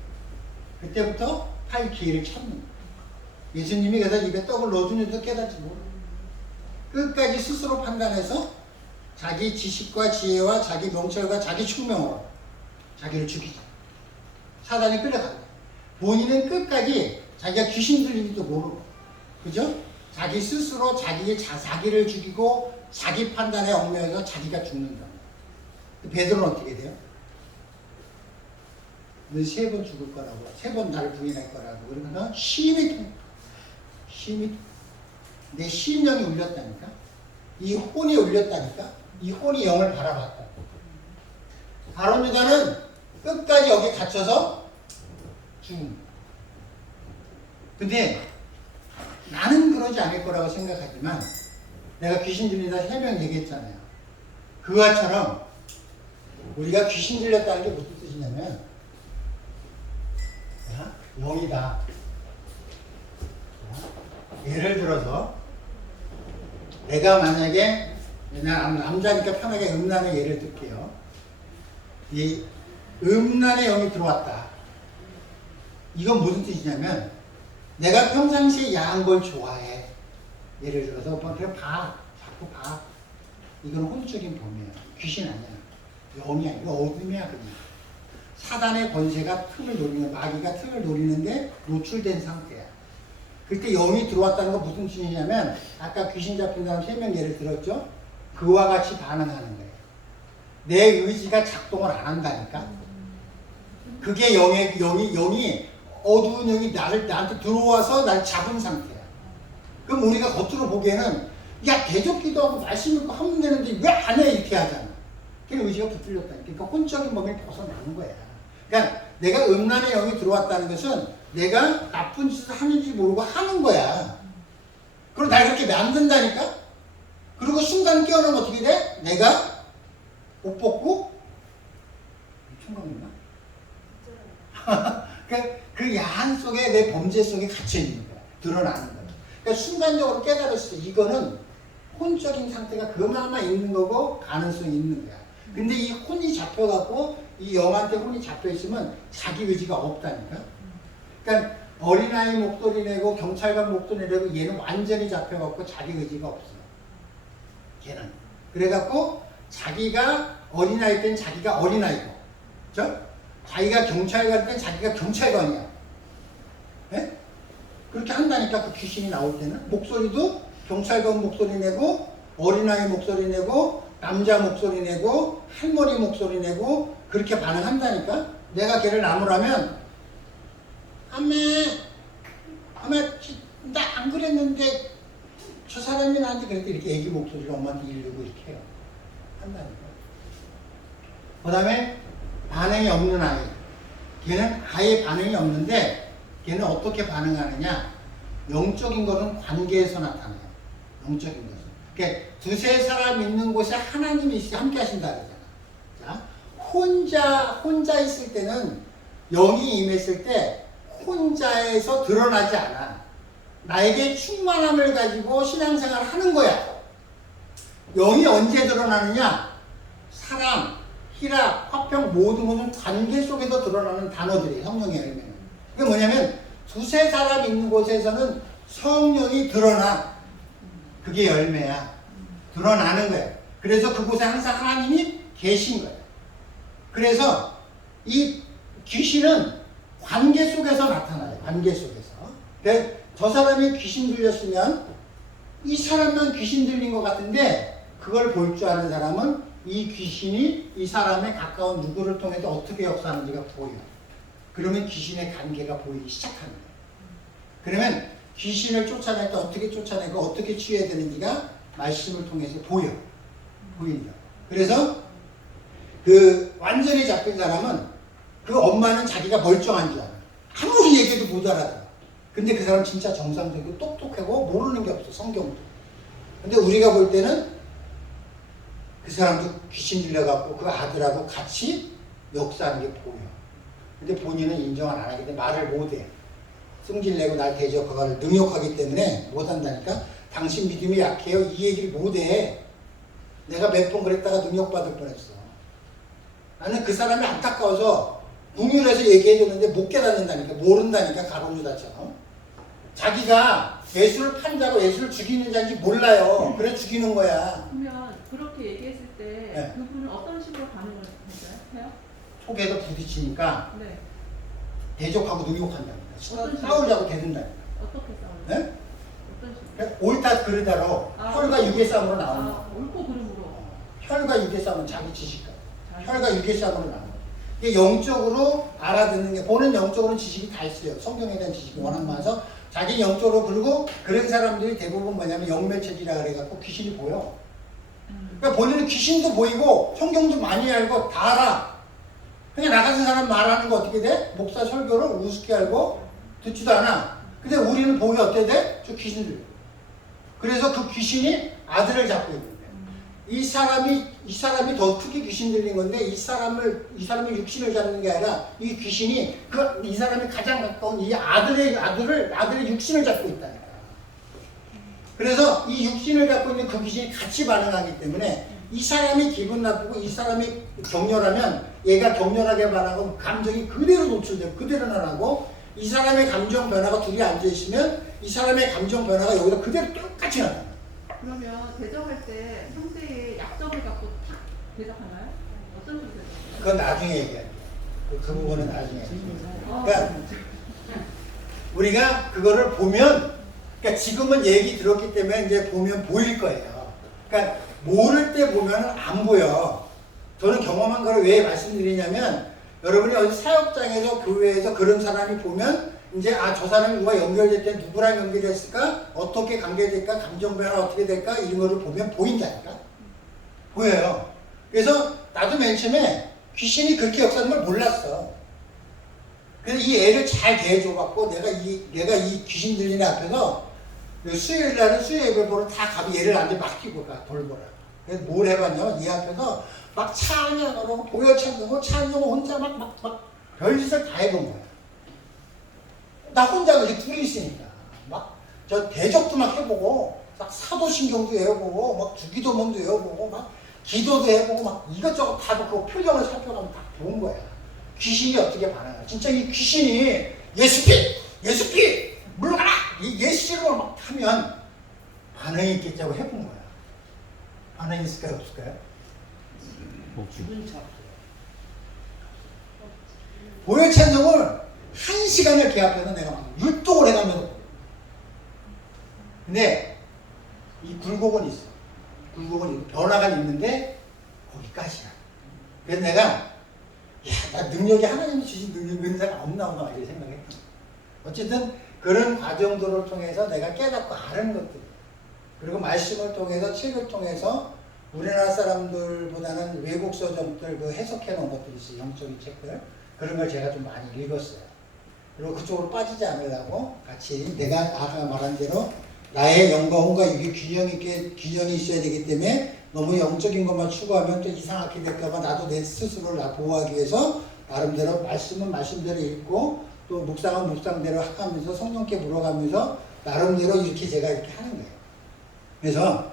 그때부터 팔 기회를 찾는 거예요. 예수님이 그래서 입에 떡을 넣어주는데도 깨닫지 못해요. 끝까지 스스로 판단해서 자기 지식과 지혜와 자기 명철과 자기 충명으로 자기를 죽이죠. 사단이 끌려가요. 본인은 끝까지 자기가 귀신 들리지도 모르고, 그죠? 자기 스스로 자기를 죽이고 자기 판단에 얽매여서 자기가 죽는다. 베드로는 어떻게 돼요? 너 3번 죽을 거라고, 3번 나를 부인할 거라고. 그러면 심히 내 심령이 울렸다니까. 이 혼이 울렸다니까. 이 혼이 영을 바라봤다. 가룟 유다는 끝까지 여기 갇혀서 죽은. 근데 나는 그러지 않을 거라고 생각하지만 내가 귀신 들리다 3명 얘기했잖아요. 그와처럼 우리가 귀신 들렸다는 게 무슨 뜻이냐면 영이다. 예를 들어서 내가 만약에 남자니까 편하게 음란의 예를 들게요. 이 음란의 영이 들어왔다. 이건 무슨 뜻이냐면 내가 평상시에 야한 걸 좋아해. 예를 들어서 그냥 자꾸 봐. 이건 혼적인 범이에요. 귀신 아니야. 영이야. 이거 어둠이야 그냥. 사단의 권세가 틈을 노리는, 마귀가 틈을 노리는데 노출된 상태야. 그때 영이 들어왔다는 건 무슨 뜻이냐면 아까 귀신 잡힌 사람 3명 예를 들었죠? 그와 같이 반응하는 거예요. 내 의지가 작동을 안 한다니까. 그게 영이 어두운 영이 나한테 들어와서 날 잡은 상태야. 그럼 우리가 겉으로 보기에는 야 대적기도 하고 말씀 읽고 하면 되는데 왜 안 해? 이렇게 하잖아. 그게 의지가 붙들렸다니까. 그러니까 혼적인 범위를 벗어나는 거야. 그러니까 내가 음란의 영이 들어왔다는 것은 내가 나쁜 짓을 하는지 모르고 하는 거야. 그리고 날 그렇게 만든다니까? 그리고 순간 깨어나면 어떻게 돼? 내가 옷 벗고 총각이나? 그 야한 속에 내 범죄 속에 갇혀 있는 거야. 드러나는 거야. 그러니까 순간적으로 깨달았을 때 이거는 혼적인 상태가 그만만 있는 거고 가능성이 있는 거야. 근데 이 혼이 잡혀갖고 이 영한테 혼이 잡혀있으면 자기 의지가 없다니까. 그러니까 어린아이 목소리 내고 경찰관 목소리 내고 얘는 완전히 잡혀갖고 자기 의지가 없어. 걔는. 그래갖고 자기가 어린아이 땐 자기가 어린아이고, 그죠? 자기가 경찰관 땐 자기가 경찰관이야. 예? 그렇게 한다니까 그 귀신이 나올 때는. 목소리도 경찰관 목소리 내고 어린아이 목소리 내고 남자 목소리 내고 할머니 목소리 내고 그렇게 반응한다니까. 내가 걔를 나무라면 엄마 나 안 그랬는데 저 사람이 나한테 그랬대. 이렇게 애기 목소리로 엄마한테 이르고 이렇게 해요. 한다니까. 그 다음에 반응이 없는 아이. 걔는 아예 반응이 없는데 걔는 어떻게 반응하느냐. 영적인 것은 관계에서 나타나요. 영적인 것은. 그러니까 두세 사람 있는 곳에 하나님이 함께 하신다 그러잖아. 자, 혼자 있을 때는 영이 임했을 때 혼자에서 드러나지 않아. 나에게 충만함을 가지고 신앙생활을 하는 거야. 영이 언제 드러나느냐? 사랑, 희락, 화평 모든 것은 관계 속에서 드러나는 단어들이에요. 성령의 열매는. 그게 뭐냐면 두세 사람 있는 곳에서는 성령이 드러나. 그게 열매야. 드러나는 거야. 그래서 그곳에 항상 하나님이 계신 거야. 그래서 이 귀신은 관계 속에서 나타나요. 관계 속에서. 저 사람이 귀신 들렸으면 이 사람만 귀신 들린 것 같은데 그걸 볼 줄 아는 사람은 이 귀신이 이 사람의 가까운 누구를 통해서 어떻게 역사하는지가 보여. 그러면 귀신의 관계가 보이기 시작하는 거예요. 그러면 귀신을 쫓아낼 때 어떻게 쫓아내고 어떻게 치유해야 되는지가 말씀을 통해서 보인다. 그래서 그 완전히 잡힌 사람은 그 엄마는 자기가 멀쩡한 줄 알아. 아무리 얘기해도 못 알아들어. 근데 그 사람 진짜 정상적이고 똑똑하고 모르는 게 없어. 성경도. 근데 우리가 볼 때는 그 사람도 귀신 들려갖고 그 아들하고 같이 역사하는 게 보여. 근데 본인은 인정을 안 하기 때문에 말을 못해. 승질내고 날 대적하고 능욕하기 때문에 못한다니까. 당신 믿음이 약해요. 이 얘기를 못해. 내가 몇 번 그랬다가 능욕받을 뻔했어. 나는 그 사람이 안타까워서 능률해서 얘기해줬는데 못 깨닫는다니까. 모른다니까. 가로유다처럼. 자기가 예수를 판자고 예수를 죽이는 자인지 몰라요. 그래 죽이는 거야. 그러면 그렇게 얘기했을 때 네. 그분은 어떤 식으로 반응을 해요? 속에서 부딪히니까 네. 대적하고 능욕한다니까. 어떤 싸우자고 대든다니까. 어떻게 싸워요? 네? 어떤 식으로? 그러니까 옳다 그르다로 혈과 육의 싸움으로 나오는 거야. 옳고 그름으로. 혈과 육의 싸움은 자기 지식과 혈과 육의 싸움으로 나오는 거야. 이게 영적으로 알아듣는 게 보는 영적으로는 지식이 다 있어요. 성경에 대한 지식이 워낙 많아서 자기 영적으로. 그리고 그런 사람들이 대부분 뭐냐면 영매체지라 그래갖고 귀신이 보여. 그러니까 본인은 귀신도 보이고 성경도 많이 알고 다 알아. 그냥 나 같은 사람 말하는 거 어떻게 돼? 목사 설교를 우습게 알고 듣지도 않아. 근데 우리는 보기 어떻게 돼? 저 귀신 들려. 그래서 그 귀신이 아들을 잡고 있는 거야. 이 사람이 더 크게 귀신 들린 건데 이 사람이 육신을 잡는 게 아니라 이 귀신이 이 사람이 가장 가까운 이 아들의 육신을 잡고 있다니까. 그래서 이 육신을 갖고 있는 그 귀신이 같이 반응하기 때문에 이 사람이 기분 나쁘고 이 사람이 격렬하면 얘가 격렬하게 반응하고 감정이 그대로 노출되고 그대로 나가고 이 사람의 감정 변화가 둘이 앉아있으면 이 사람의 감정 변화가 여기서 그대로 똑같이 나타나. 그러면 대적할 때 상대의 약점을 갖고 탁 대적하나요? 어떤 식으로 대적해요? 그건 나중에 얘기할게요. 그 부분은 나중에. 그러니까 우리가 그거를 보면 그러니까 지금은 얘기 들었기 때문에 이제 보면 보일 거예요. 그러니까 모를 때 보면 안 보여. 저는 경험한 거를 왜 말씀드리냐면 여러분이 어디 사역장에서 교회에서 그런 사람이 보면 이제 저 사람이 누가 연결될 때 누구랑 연결됐을까? 어떻게 관계될까? 감정 변화 어떻게 될까? 이런 거를 보면 보인다니까? 보여요. 그래서 나도 맨 처음에 귀신이 그렇게 역사하는 걸 몰랐어. 그래서 이 애를 잘 대해줘갖고 내가 이 귀신 들리는 앞에서 수요일 날은 수요 예배 보러 다 가고 얘를 나한테 맡기고 가 돌보라. 그래서 뭘 해봤냐면 이 앞에서 막 찬양하고 보여 찬양하고 찬양하고 혼자 막 별짓을 다 해본 거야. 나 혼자 이제 둘이 있으니까 막 저 대적도 막 해보고 막 사도신경도 해보고 막 주기도문도 해보고 막 기도도 해보고 막 이것저것 다 그 표정을 살펴가면 다 본 거야. 귀신이 어떻게 반응하나. 진짜 이 귀신이 예수피 물러가라 이 예수로 막 하면 반응이 있겠다고 해본 거야. 반응이 있을까요 없을까요? 죽은 척. 보혈 찬송을 1시간을 걔 앞에서 내가 막 율동을 해가면서. 근데 이 굴곡은 있어. 굴곡은 변화가 있는데 거기까지야. 그래서 내가 나 능력이 하나님이 주신 능력이 없나 이렇게 생각했던. 어쨌든 그런 과정들을 통해서 내가 깨닫고 아는 것들, 그리고 말씀을 통해서 책을 통해서 우리나라 사람들보다는 외국 서점들 그 해석해 놓은 것들이 있어요. 영적인 책들. 그런 걸 제가 좀 많이 읽었어요. 그리고 그쪽으로 빠지지 않으려고 같이 내가 아까 말한 대로 나의 영광과 이게 균형이 있어야 되기 때문에 너무 영적인 것만 추구하면 또 이상하게 될까봐 나도 내 스스로를 보호하기 위해서 나름대로 말씀은 말씀대로 읽고 또 묵상은 묵상대로 하면서 성령께 물어가면서 나름대로 이렇게 제가 이렇게 하는 거예요. 그래서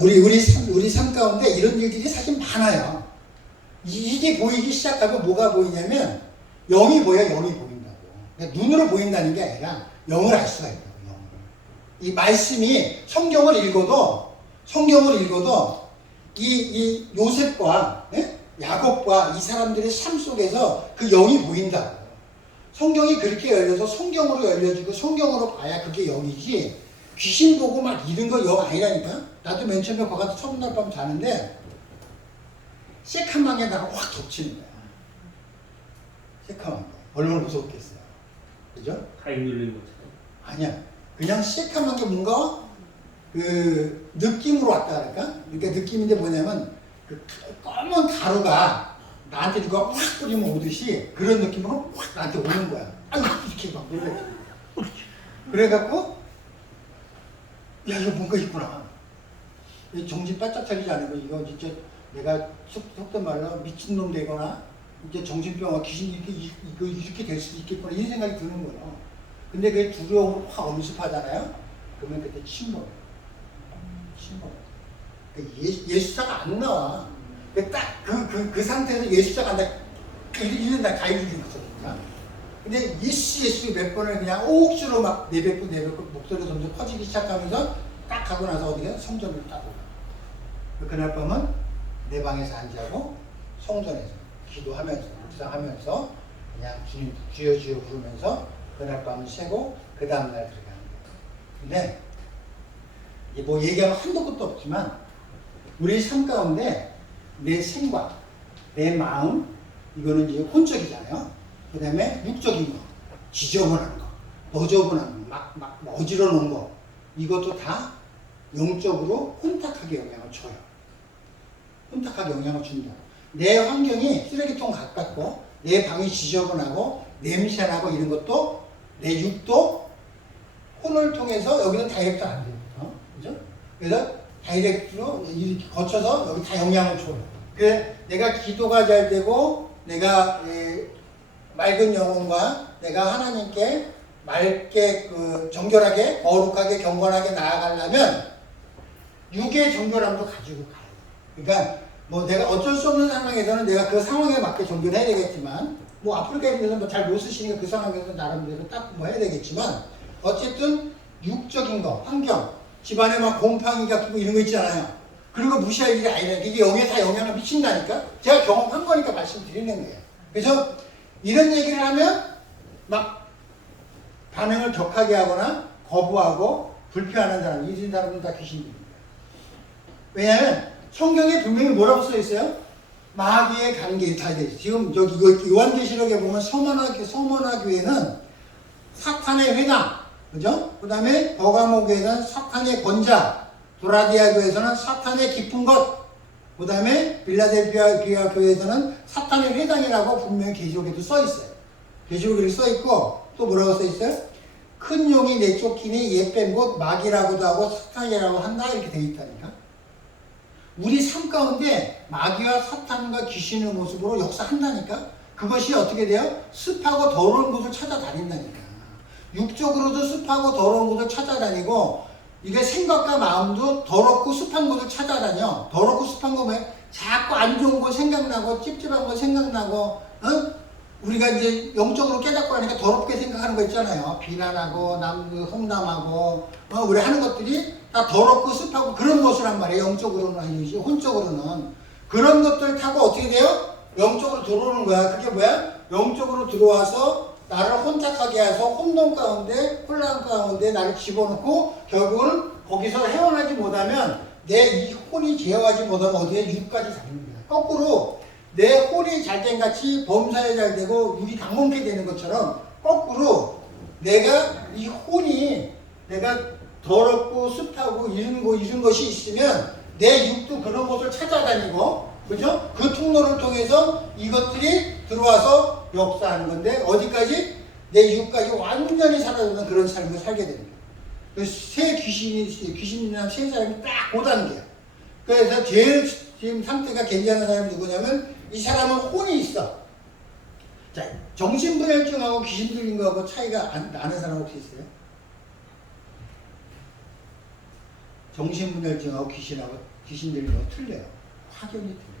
우리 삶 가운데 이런 일들이 사실 많아요. 이게 보이기 시작하면 뭐가 보이냐면 영이 보여, 영이 보인다고. 그러니까 눈으로 보인다는 게 아니라 영을 알 수가 있다고. 영을. 이 말씀이 성경을 읽어도 이 요셉과 야곱과 이 사람들의 삶 속에서 그 영이 보인다고. 성경이 그렇게 열려서 성경으로 열려지고 성경으로 봐야 그게 영이지. 귀신 보고 막 이런 거 영 아니라니까. 나도 맨 처음에 거기 가서 첫날 밤 자는데 새카망에다가 확 덮치는 거야. 새카망. 얼마나 무섭겠어요. 그죠? 가위 눌린 것처럼. 아니야. 그냥 새카만 게 뭔가 그 느낌으로 왔다 할까? 그러니까 느낌인데 뭐냐면 그 검은 가루가 나한테 누가 확 뿌리면 오듯이 그런 느낌으로 확 나한테 오는 거야. 아유 이렇게 막 놀래. 그래갖고 야 이거 뭔가 있구나. 정신 바짝 차리지 않으면 이거 진짜 내가 속된 말로 미친놈 되거나 이제 정신병원 귀신이 이렇게 될 수도 있겠구나 이런 생각이 드는 거예요. 근데 그게 두려움으로 확 엄습하잖아요. 그러면 그때 침몰. 그러니까 예수자가 안 나와. 딱 그 상태에서 예수자가 안 나. 이런다 가이드는 거잖아. 근데 예수 몇 번을 그냥 옥수로 막 내뱉고 목소리가 점점 커지기 시작하면서 딱 하고 나서 어디가 성전을 따고. 그날 밤은 내 방에서 안 자고 성전에서 기도하면서 묵상하면서 그냥 주님 주여 부르면서 그날 밤을 새고 그 다음날 들어가는 거예요. 근데 뭐 얘기하면 한도 끝도 없지만 우리 삶 가운데 내 생각, 내 마음 이거는 이제 혼적이잖아요. 그 다음에 육적인 거, 지저분한 거, 너저분한 거, 막 어지러 놓은 거 이것도 다 영적으로 혼탁하게 영향을 줘요. 혼탁하게 영향을 준다. 내 환경이 쓰레기통 가깝고 내 방이 지저분하고 냄새나고 이런 것도 내 육도 혼을 통해서 여기는 다이렉트 안 돼요. 그죠? 그래서 다이렉트로 이렇게 거쳐서 여기 다 영향을 줘요. 그래서 내가 기도가 잘 되고 내가 맑은 영혼과 내가 하나님께 맑게 정결하게 거룩하게 경건하게 나아가려면 육의 정결함도 가지고 가요. 그러니까 뭐 내가 어쩔 수 없는 상황에서는 내가 그 상황에 맞게 정결해야 되겠지만 뭐 아프리카인들은 뭐 잘 못 쓰시니까 그 상황에서 나름대로 딱 뭐 해야 되겠지만 어쨌든 육적인 거, 환경, 집안에 막 곰팡이가 끼고 이런 거 있잖아요. 그런 거 무시할 일이 아니라니까. 이게 영에 다 영향을 미친다니까. 제가 경험한 거니까 말씀드리는 거예요. 그래서 이런 얘기를 하면 막 반응을 격하게 하거나 거부하고 불편한 사람, 이런 사람은 다 귀신들입니다. 왜냐하면 성경에 분명히 뭐라고 써 있어요? 마귀의 관계 다 돼 있어요. 지금 여기 요한계시록에 보면 서머나 교회는 사탄의 회당, 그죠? 그 다음에 버가모 교회는 사탄의 권자, 도라디아 교회에서는 사탄의 깊은 것, 그 다음에 빌라델피아 교회에서는 사탄의 회당이라고 분명히 계시록에도 써 있어요. 계시록에 써 있고 또 뭐라고 써 있어요? 큰 용이 내쫓기니 옛뱀 곧 마귀라고도 하고 사탄이라고 한다 이렇게 돼 있다니까. 우리 삶 가운데 마귀와 사탄과 귀신의 모습으로 역사한다니까. 그것이 어떻게 돼요? 습하고 더러운 곳을 찾아다닌다니까. 육적으로도 습하고 더러운 곳을 찾아다니고 이게 생각과 마음도 더럽고 습한 곳을 찾아다녀. 더럽고 습한 거 뭐예요? 자꾸 안 좋은 거 생각나고 찝찝한 거 생각나고 우리가 이제 영적으로 깨닫고 하니까 더럽게 생각하는 거 있잖아요. 비난하고 험담하고 우리 하는 것들이 다 더럽고 습하고 그런 것이란 말이에요. 영적으로는 아니지 혼적으로는. 그런 것들 타고 어떻게 돼요? 영적으로 들어오는 거야. 그게 뭐야? 영적으로 들어와서 나를 혼탁하게 해서 혼돈 가운데 혼란 가운데 나를 집어넣고 결국은 거기서 헤어나지 못하면 내 이 혼이 제어하지 못하면 어디에 육까지 잡힙니다. 거꾸로 내 혼이 잘된 같이 범사에 잘 되고 육이 강건케 되는 것처럼 거꾸로 내가 이 혼이 내가 더럽고 습하고 이런 것이 있으면 내 육도 그런 것을 찾아다니고 그죠? 그 통로를 통해서 이것들이 들어와서 역사하는 건데 어디까지? 내 육까지 완전히 사라지는 그런 삶을 살게 됩니다. 새 귀신이나 새 사람이 딱 그 단계야. 그래서 제일 지금 상태가 괜찮은 사람이 누구냐면 이 사람은 혼이 있어. 자, 정신분열증하고 귀신 들린 거하고 차이가 나는 사람 혹시 있어요? 정신분열증하고 귀신 들린 거 틀려요. 확연히 틀려요.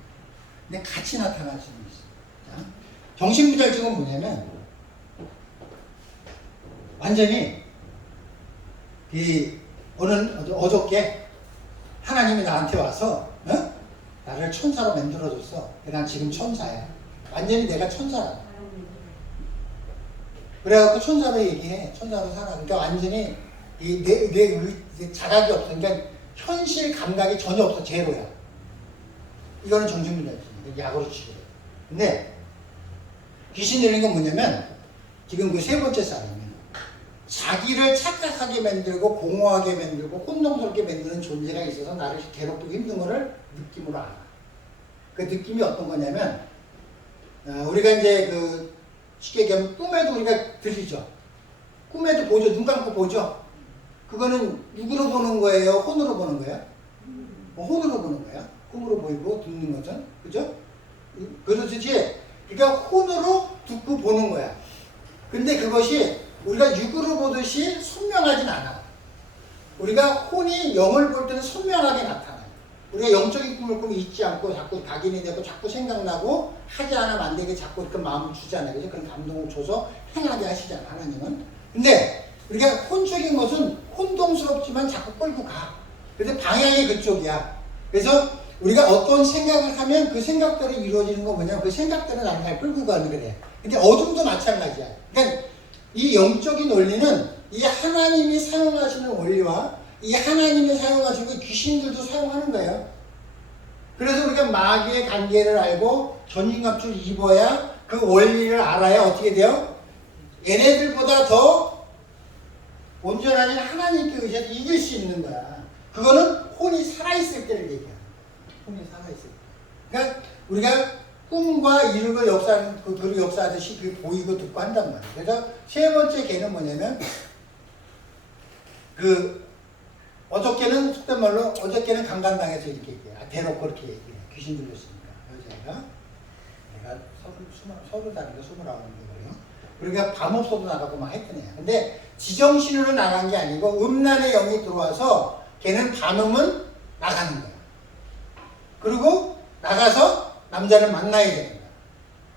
근데 같이 나타날 수는 있어요. 자, 정신분열증은 뭐냐면 완전히 어저께 하나님이 나한테 와서 나를 천사로 만들어줬어. 난 지금 천사야. 완전히 내가 천사야. 그래갖고 천사로 얘기해. 천사로 살아. 그러니까 완전히 내 자각이 없어. 그러니까 현실 감각이 전혀 없어. 제로야. 이거는 정신분열증이야. 약으로 치료해. 근데 귀신 들린 건 뭐냐면 지금 그 세 번째 사람이 자기를 착각하게 만들고 공허하게 만들고 혼동스럽게 만드는 존재가 있어서 나를 괴롭히고 힘든 거를 느낌으로 알아. 그 느낌이 어떤 거냐면 우리가 이제 그 쉽게 얘기하면 꿈에도 우리가 들리죠. 꿈에도 보죠. 눈 감고 보죠. 그거는 누구로 보는 거예요? 혼으로 보는 거예요? 혼으로 보는 거야. 꿈으로 보이고 듣는 것은. 그죠? 그렇듯이 그러니까 혼으로 듣고 보는 거야. 근데 그것이 우리가 육으로 보듯이 선명하진 않아. 우리가 혼이 영을 볼 때는 선명하게 나타나요. 우리가 영적인 꿈을 꾸면 잊지 않고 자꾸 각인이 되고 자꾸 생각나고 하지 않으면 안 되게 자꾸 이렇게 마음을 주잖아요. 그래서 그런 감동을 줘서 행하게 하시잖아요. 하나님은. 근데 우리가 혼적인 것은 혼동스럽지만 자꾸 끌고 가. 그래서 방향이 그쪽이야. 그래서 우리가 어떤 생각을 하면 그 생각대로 이루어지는 건 뭐냐면 그 생각대로 나를 잘 끌고 가는 거래. 근데 어둠도 마찬가지야. 그러니까 이 영적인 원리는 이 하나님이 사용하시는 원리와 이 하나님이 사용하시는 귀신들도 사용하는 거예요. 그래서 우리가 마귀의 관계를 알고 전신갑주를 입어야 그 원리를 알아야 어떻게 돼요? 얘네들보다 더 온전하신 하나님께 의지해서 이길 수 있는 거야. 그거는 혼이 살아있을 때를 얘기해요. 혼이 살아있을 때. 그러니까 우리가 꿈과 이루고 역사하는 그 역사하듯이 그 보이고 듣고 한단 말이에요. 그래서 세 번째 개는 뭐냐면 어저께는 속된 말로 어저께는 강간당해서 이렇게 얘기해요. 대놓고 이렇게 얘기해요. 귀신 들렸으니까 여자애가 내가 30살인가 29인가 그러니까 밤 없어도 나가고 막 했던 애야. 근데 지정신으로 나간 게 아니고 음란의 영이 들어와서 걔는 밤음은 나가는 거야. 그리고 나가서 남자를 만나야 되는 거야.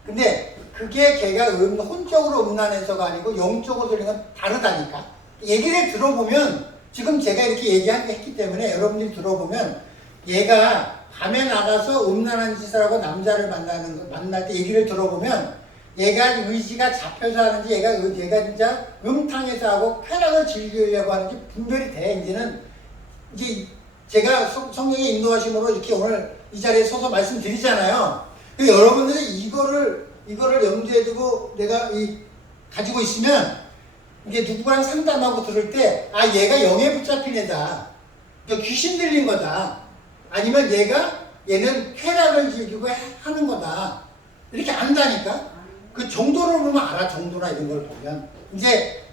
근데 그게 걔가 혼적으로 음란해서가 아니고 영적으로 들린 건 다르다니까. 얘기를 들어보면 지금 제가 이렇게 얘기했기 때문에 여러분들이 들어보면 얘가 밤에 나가서 음란한 짓을 하고 남자를 만날 때 얘기를 들어보면 얘가 의지가 잡혀서 하는지 얘가 진짜 음탕해서 하고 쾌락을 즐기려고 하는지 분별이 돼. 이제 제가 성령의 인도하심으로 이렇게 오늘 이 자리에 서서 말씀드리잖아요. 여러분들이 이거를 염두에 두고 내가 가지고 있으면 이게 누구랑 상담하고 들을 때 얘가 영에 붙잡힌 애다. 귀신 들린 거다. 아니면 얘는 쾌락을 즐기고 하는 거다. 이렇게 안다니까. 그 정도를 보면 알아. 정도나 이런 걸 보면 이제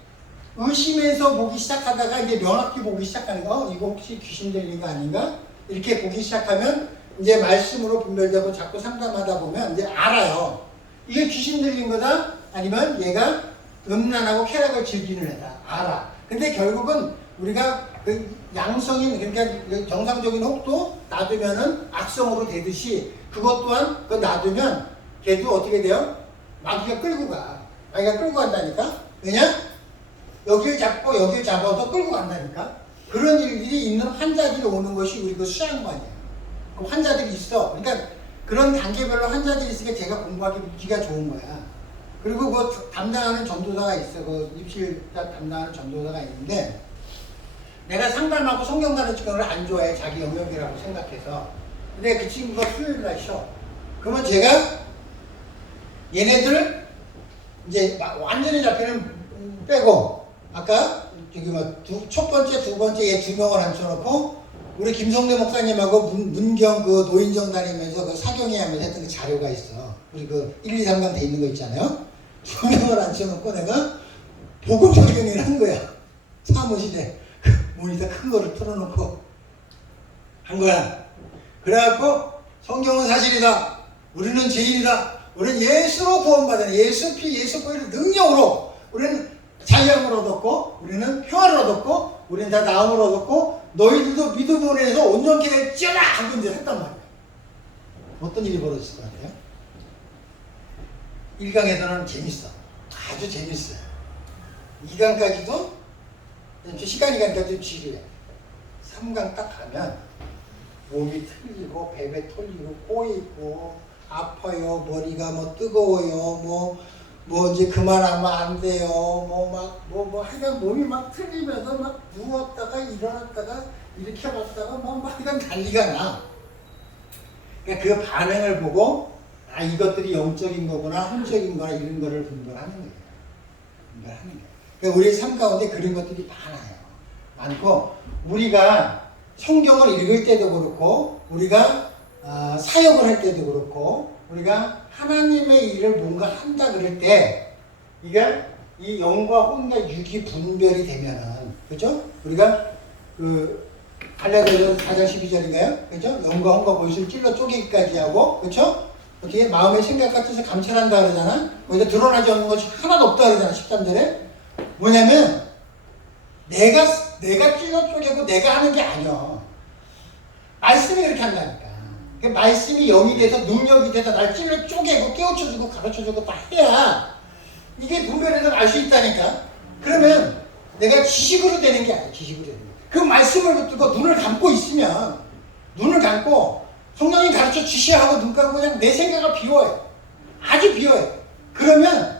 의심해서 보기 시작하다가 이제 명확히 보기 시작하는 거. 이거 혹시 귀신 들린 거 아닌가? 이렇게 보기 시작하면 이제 말씀으로 분별되고 자꾸 상담하다 보면 이제 알아요. 이게 귀신 들린 거다? 아니면 얘가 음란하고 쾌락을 즐기는 애다. 알아. 근데 결국은 우리가 그 양성인, 그러니까 정상적인 혹도 놔두면은 악성으로 되듯이 그것 또한 그거 놔두면 걔도 어떻게 돼요? 마귀가 끌고 가. 마귀가 끌고 간다니까? 왜냐? 여길 잡고 여길 잡아서 끌고 간다니까? 그런 일들이 있는 환자들이 오는 것이 우리 그 수양관이에요. 그 환자들이 있어. 그러니까 그런 단계별로 환자들이 있으니까 제가 공부하기 묻기가 좋은 거야. 그리고 그 담당하는 전도사가 있어. 그 입실 담당하는 전도사가 있는데 내가 상담하고 성경 가르치는 걸 안 좋아해. 자기 영역이라고 생각해서. 근데 그 친구가 수요일 날 쉬어. 그러면 제가 얘네들 이제 완전히 잡히는 빼고 아까 저기 첫 번째, 두 번째 얘 2명을 앉혀놓고 우리 김성대 목사님하고 문경 그 노인정 다니면서 그 사경회 하면서 했던 그 자료가 있어. 우리 그 1, 2, 3강 돼 있는 거 있잖아요. 2명을 앉혀놓고 내가 복음 설교를 한 거야. 사무실에 모니터 큰 거를 틀어놓고 한 거야. 그래갖고 성경은 사실이다. 우리는 죄인이다. 우리는 예수로 구원받은 예수 피 예수 보혈의 능력으로 우리는 자유함을 얻었고 우리는 평화를 얻었고 우리는 다 나음을 얻었고 너희들도 믿음으로 해서 온전케 될지어다 하고 이제 했단 말이야. 어떤 일이 벌어졌을 것 같아요? 1강에서는 재밌어. 아주 재밌어요. 2강까지도 시간이 가니까 좀 지루해. 3강 딱 가면 몸이 틀리고 배배 털리고 꼬이고 아파요. 머리가 뜨거워요. 이제 그만하면 안 돼요. 하여간 몸이 막 틀리면서 막 누웠다가 일어났다가 이렇게 왔다가 하여간 난리가 나. 그러니까 그 반응을 보고 이것들이 영적인 거구나 혼적인 거나 이런 거를 분별하는 거예요. 그러니까 우리 삶 가운데 그런 것들이 많고 우리가 성경을 읽을 때도 그렇고 우리가 사역을 할 때도 그렇고 우리가 하나님의 일을 뭔가 한다 그럴 때 이 영과 혼과 육이 분별이 되면은 그죠? 우리가 그 갈라디아서 4장 12절인가요? 그죠? 영과 혼과 골수를 찔러 쪼개기까지 하고 그죠? 어떻게 마음의 생각 같아서 감찰한다 그러잖아. 거기서 드러나지 않는 것이 하나도 없다 그러잖아. 13절에 뭐냐면 내가 찔러 쪼개고 내가 하는 게 아니야. 말씀이 그렇게 한다니까. 그 말씀이 영이 돼서 능력이 돼서 날 찔러 쪼개고 깨우쳐주고 가르쳐주고 다 해야 이게 분별해서 알 수 있다니까. 그러면 내가 지식으로 되는 게 아니야. 지식으로 되는 게. 그 말씀을 붙들고 눈을 감고 있으면 눈을 감고 성령이 가르쳐 주시야 하고 눈 감고 그냥 내 생각을 비워요. 아주 비워요. 그러면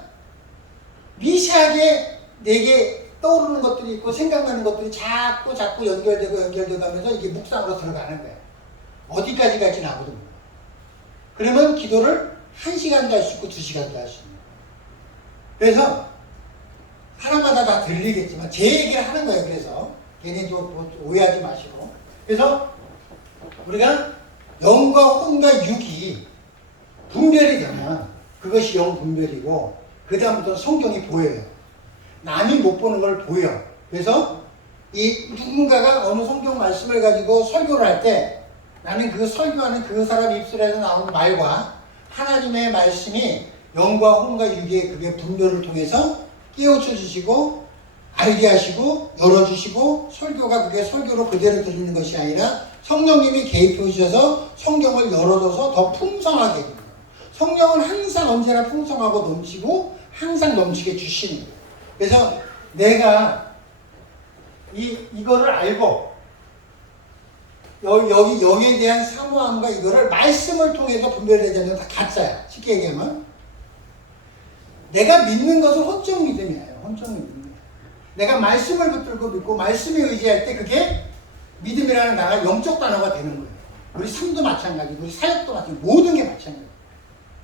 미세하게 내게 떠오르는 것들이 있고 생각나는 것들이 자꾸 연결되고 하면서 이게 묵상으로 들어가는 거예요. 어디까지 갈지는 아무도 몰라. 그러면 기도를 1시간도 할 수 있고 2시간도 할 수 있는 거예요. 그래서 사람마다 다 들리겠지만 제 얘기를 하는 거예요. 그래서 괜히 오해하지 마시고. 그래서 우리가 영과 혼과 육이 분별이 되면 그것이 영 분별이고 그 다음부터 성경이 보여요. 남이 못 보는 걸 보여. 그래서 이 누군가가 어느 성경 말씀을 가지고 설교를 할 때 나는 그 설교하는 그 사람 입술에서 나오는 말과 하나님의 말씀이 영과 혼과 육의 그게 분별을 통해서 깨우쳐 주시고 알게 하시고 열어주시고 설교가 그게 설교로 그대로 들리는 것이 아니라 성령님이 개입해 주셔서 성경을 열어줘서 더 풍성하게 됩니다. 성령은 항상 언제나 풍성하고 넘치고 항상 넘치게 주시는 거예요. 그래서 내가 이거를 알고 여기 영에 대한 사모함과 이거를 말씀을 통해서 분별되자면 다 가짜야. 쉽게 얘기하면 내가 믿는 것은 혼적 믿음이에요. 혼적 믿음. 내가 말씀을 붙들고 믿고 말씀에 의지할 때 그게 믿음이라는 단어가 영적 단어가 되는 거예요. 우리 삶도 마찬가지고 우리 사역도 마찬가지고 모든 게 마찬가지예요.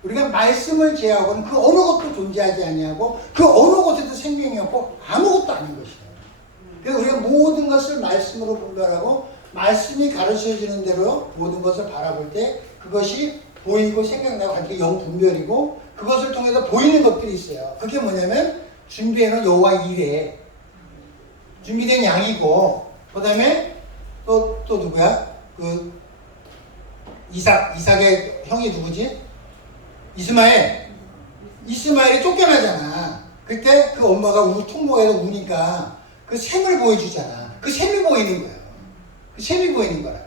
우리가 말씀을 제하고는 그 어느 것도 존재하지 아니하고 그 어느 곳에도 생명이 없고 아무것도 아닌 것이에요. 그래서 우리가 모든 것을 말씀으로 분별하고 말씀이 가르쳐주는 대로 모든 것을 바라볼 때 그것이 보이고 생각나고 하는 게 영분별이고 그것을 통해서 보이는 것들이 있어요. 그게 뭐냐면 준비해놓은 여호와 이레 준비된 양이고 그 다음에 또 누구야? 그 이삭의 형이 누구지? 이스마엘이 쫓겨나잖아. 그때 그 엄마가 통곡해서 우니까 그 샘을 보여주잖아. 그 샘이 보이는 거예요. 그 샘이 보이는 거라고.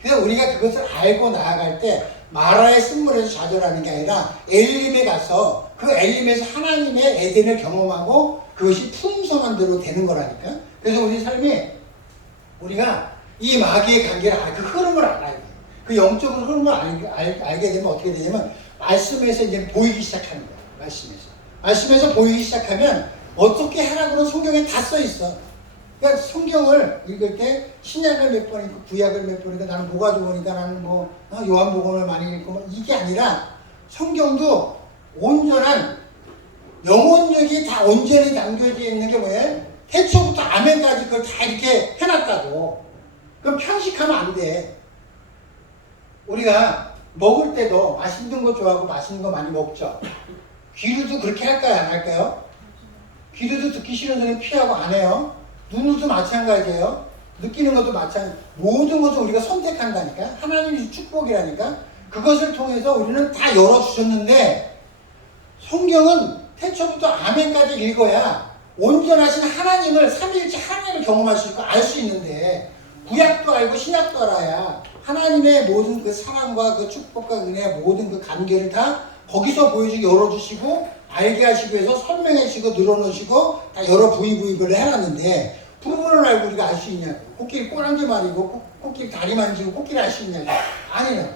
그래서 우리가 그것을 알고 나아갈 때 마라의 쓴물에서 좌절하는 게 아니라 엘림에 가서 그 엘림에서 하나님의 에덴을 경험하고 그것이 풍성한 대로 되는 거라니까. 그래서 우리 삶이 우리가 이 마귀의 관계를 그 흐름을 알아야 돼. 그 영적인 흐름을 알게 되면 어떻게 되냐면 말씀에서 이제 보이기 시작하는 거야. 말씀에서 보이기 시작하면 어떻게 하라고는 성경에 다 써 있어. 그러니까 성경을 읽을 때 신약을 몇 번 읽고 구약을 몇 번 읽고 나는 뭐가 좋으니까 나는 뭐 요한복음을 많이 읽고 뭐 이게 아니라 성경도 온전한 영혼력이 다 온전히 남겨져 있는 게 뭐예요? 태초부터 아멘까지 그걸 다 이렇게 해놨다고. 그럼 편식하면 안 돼. 우리가 먹을 때도 맛있는 거 좋아하고 맛있는 거 많이 먹죠. 귀로도 그렇게 할까요? 안 할까요? 귀로도 듣기 싫은 소리는 피하고 안 해요. 눈으로도 마찬가지예요. 느끼는 것도 마찬가지. 모든 것을 우리가 선택한다니까. 하나님의 축복이라니까. 그것을 통해서 우리는 다 열어주셨는데 성경은 태초부터 아멘까지 읽어야 온전하신 하나님을 삼위일체 하나님을 경험할 수 있고 알 수 있는데 구약도 알고 신약도 알아야 하나님의 모든 그 사랑과 그 축복과 은혜와 모든 그 관계를 다 거기서 보여주고 열어주시고 알게 하시기 위해서 설명해 주시고 늘어놓으시고 다 여러 부위별로 해놨는데 부분을 알고 우리가 알 수 있냐고. 코끼리 꼬랑지 말이고 코끼리 다리 만지고 코끼리 알 수 있냐고. 아니라고.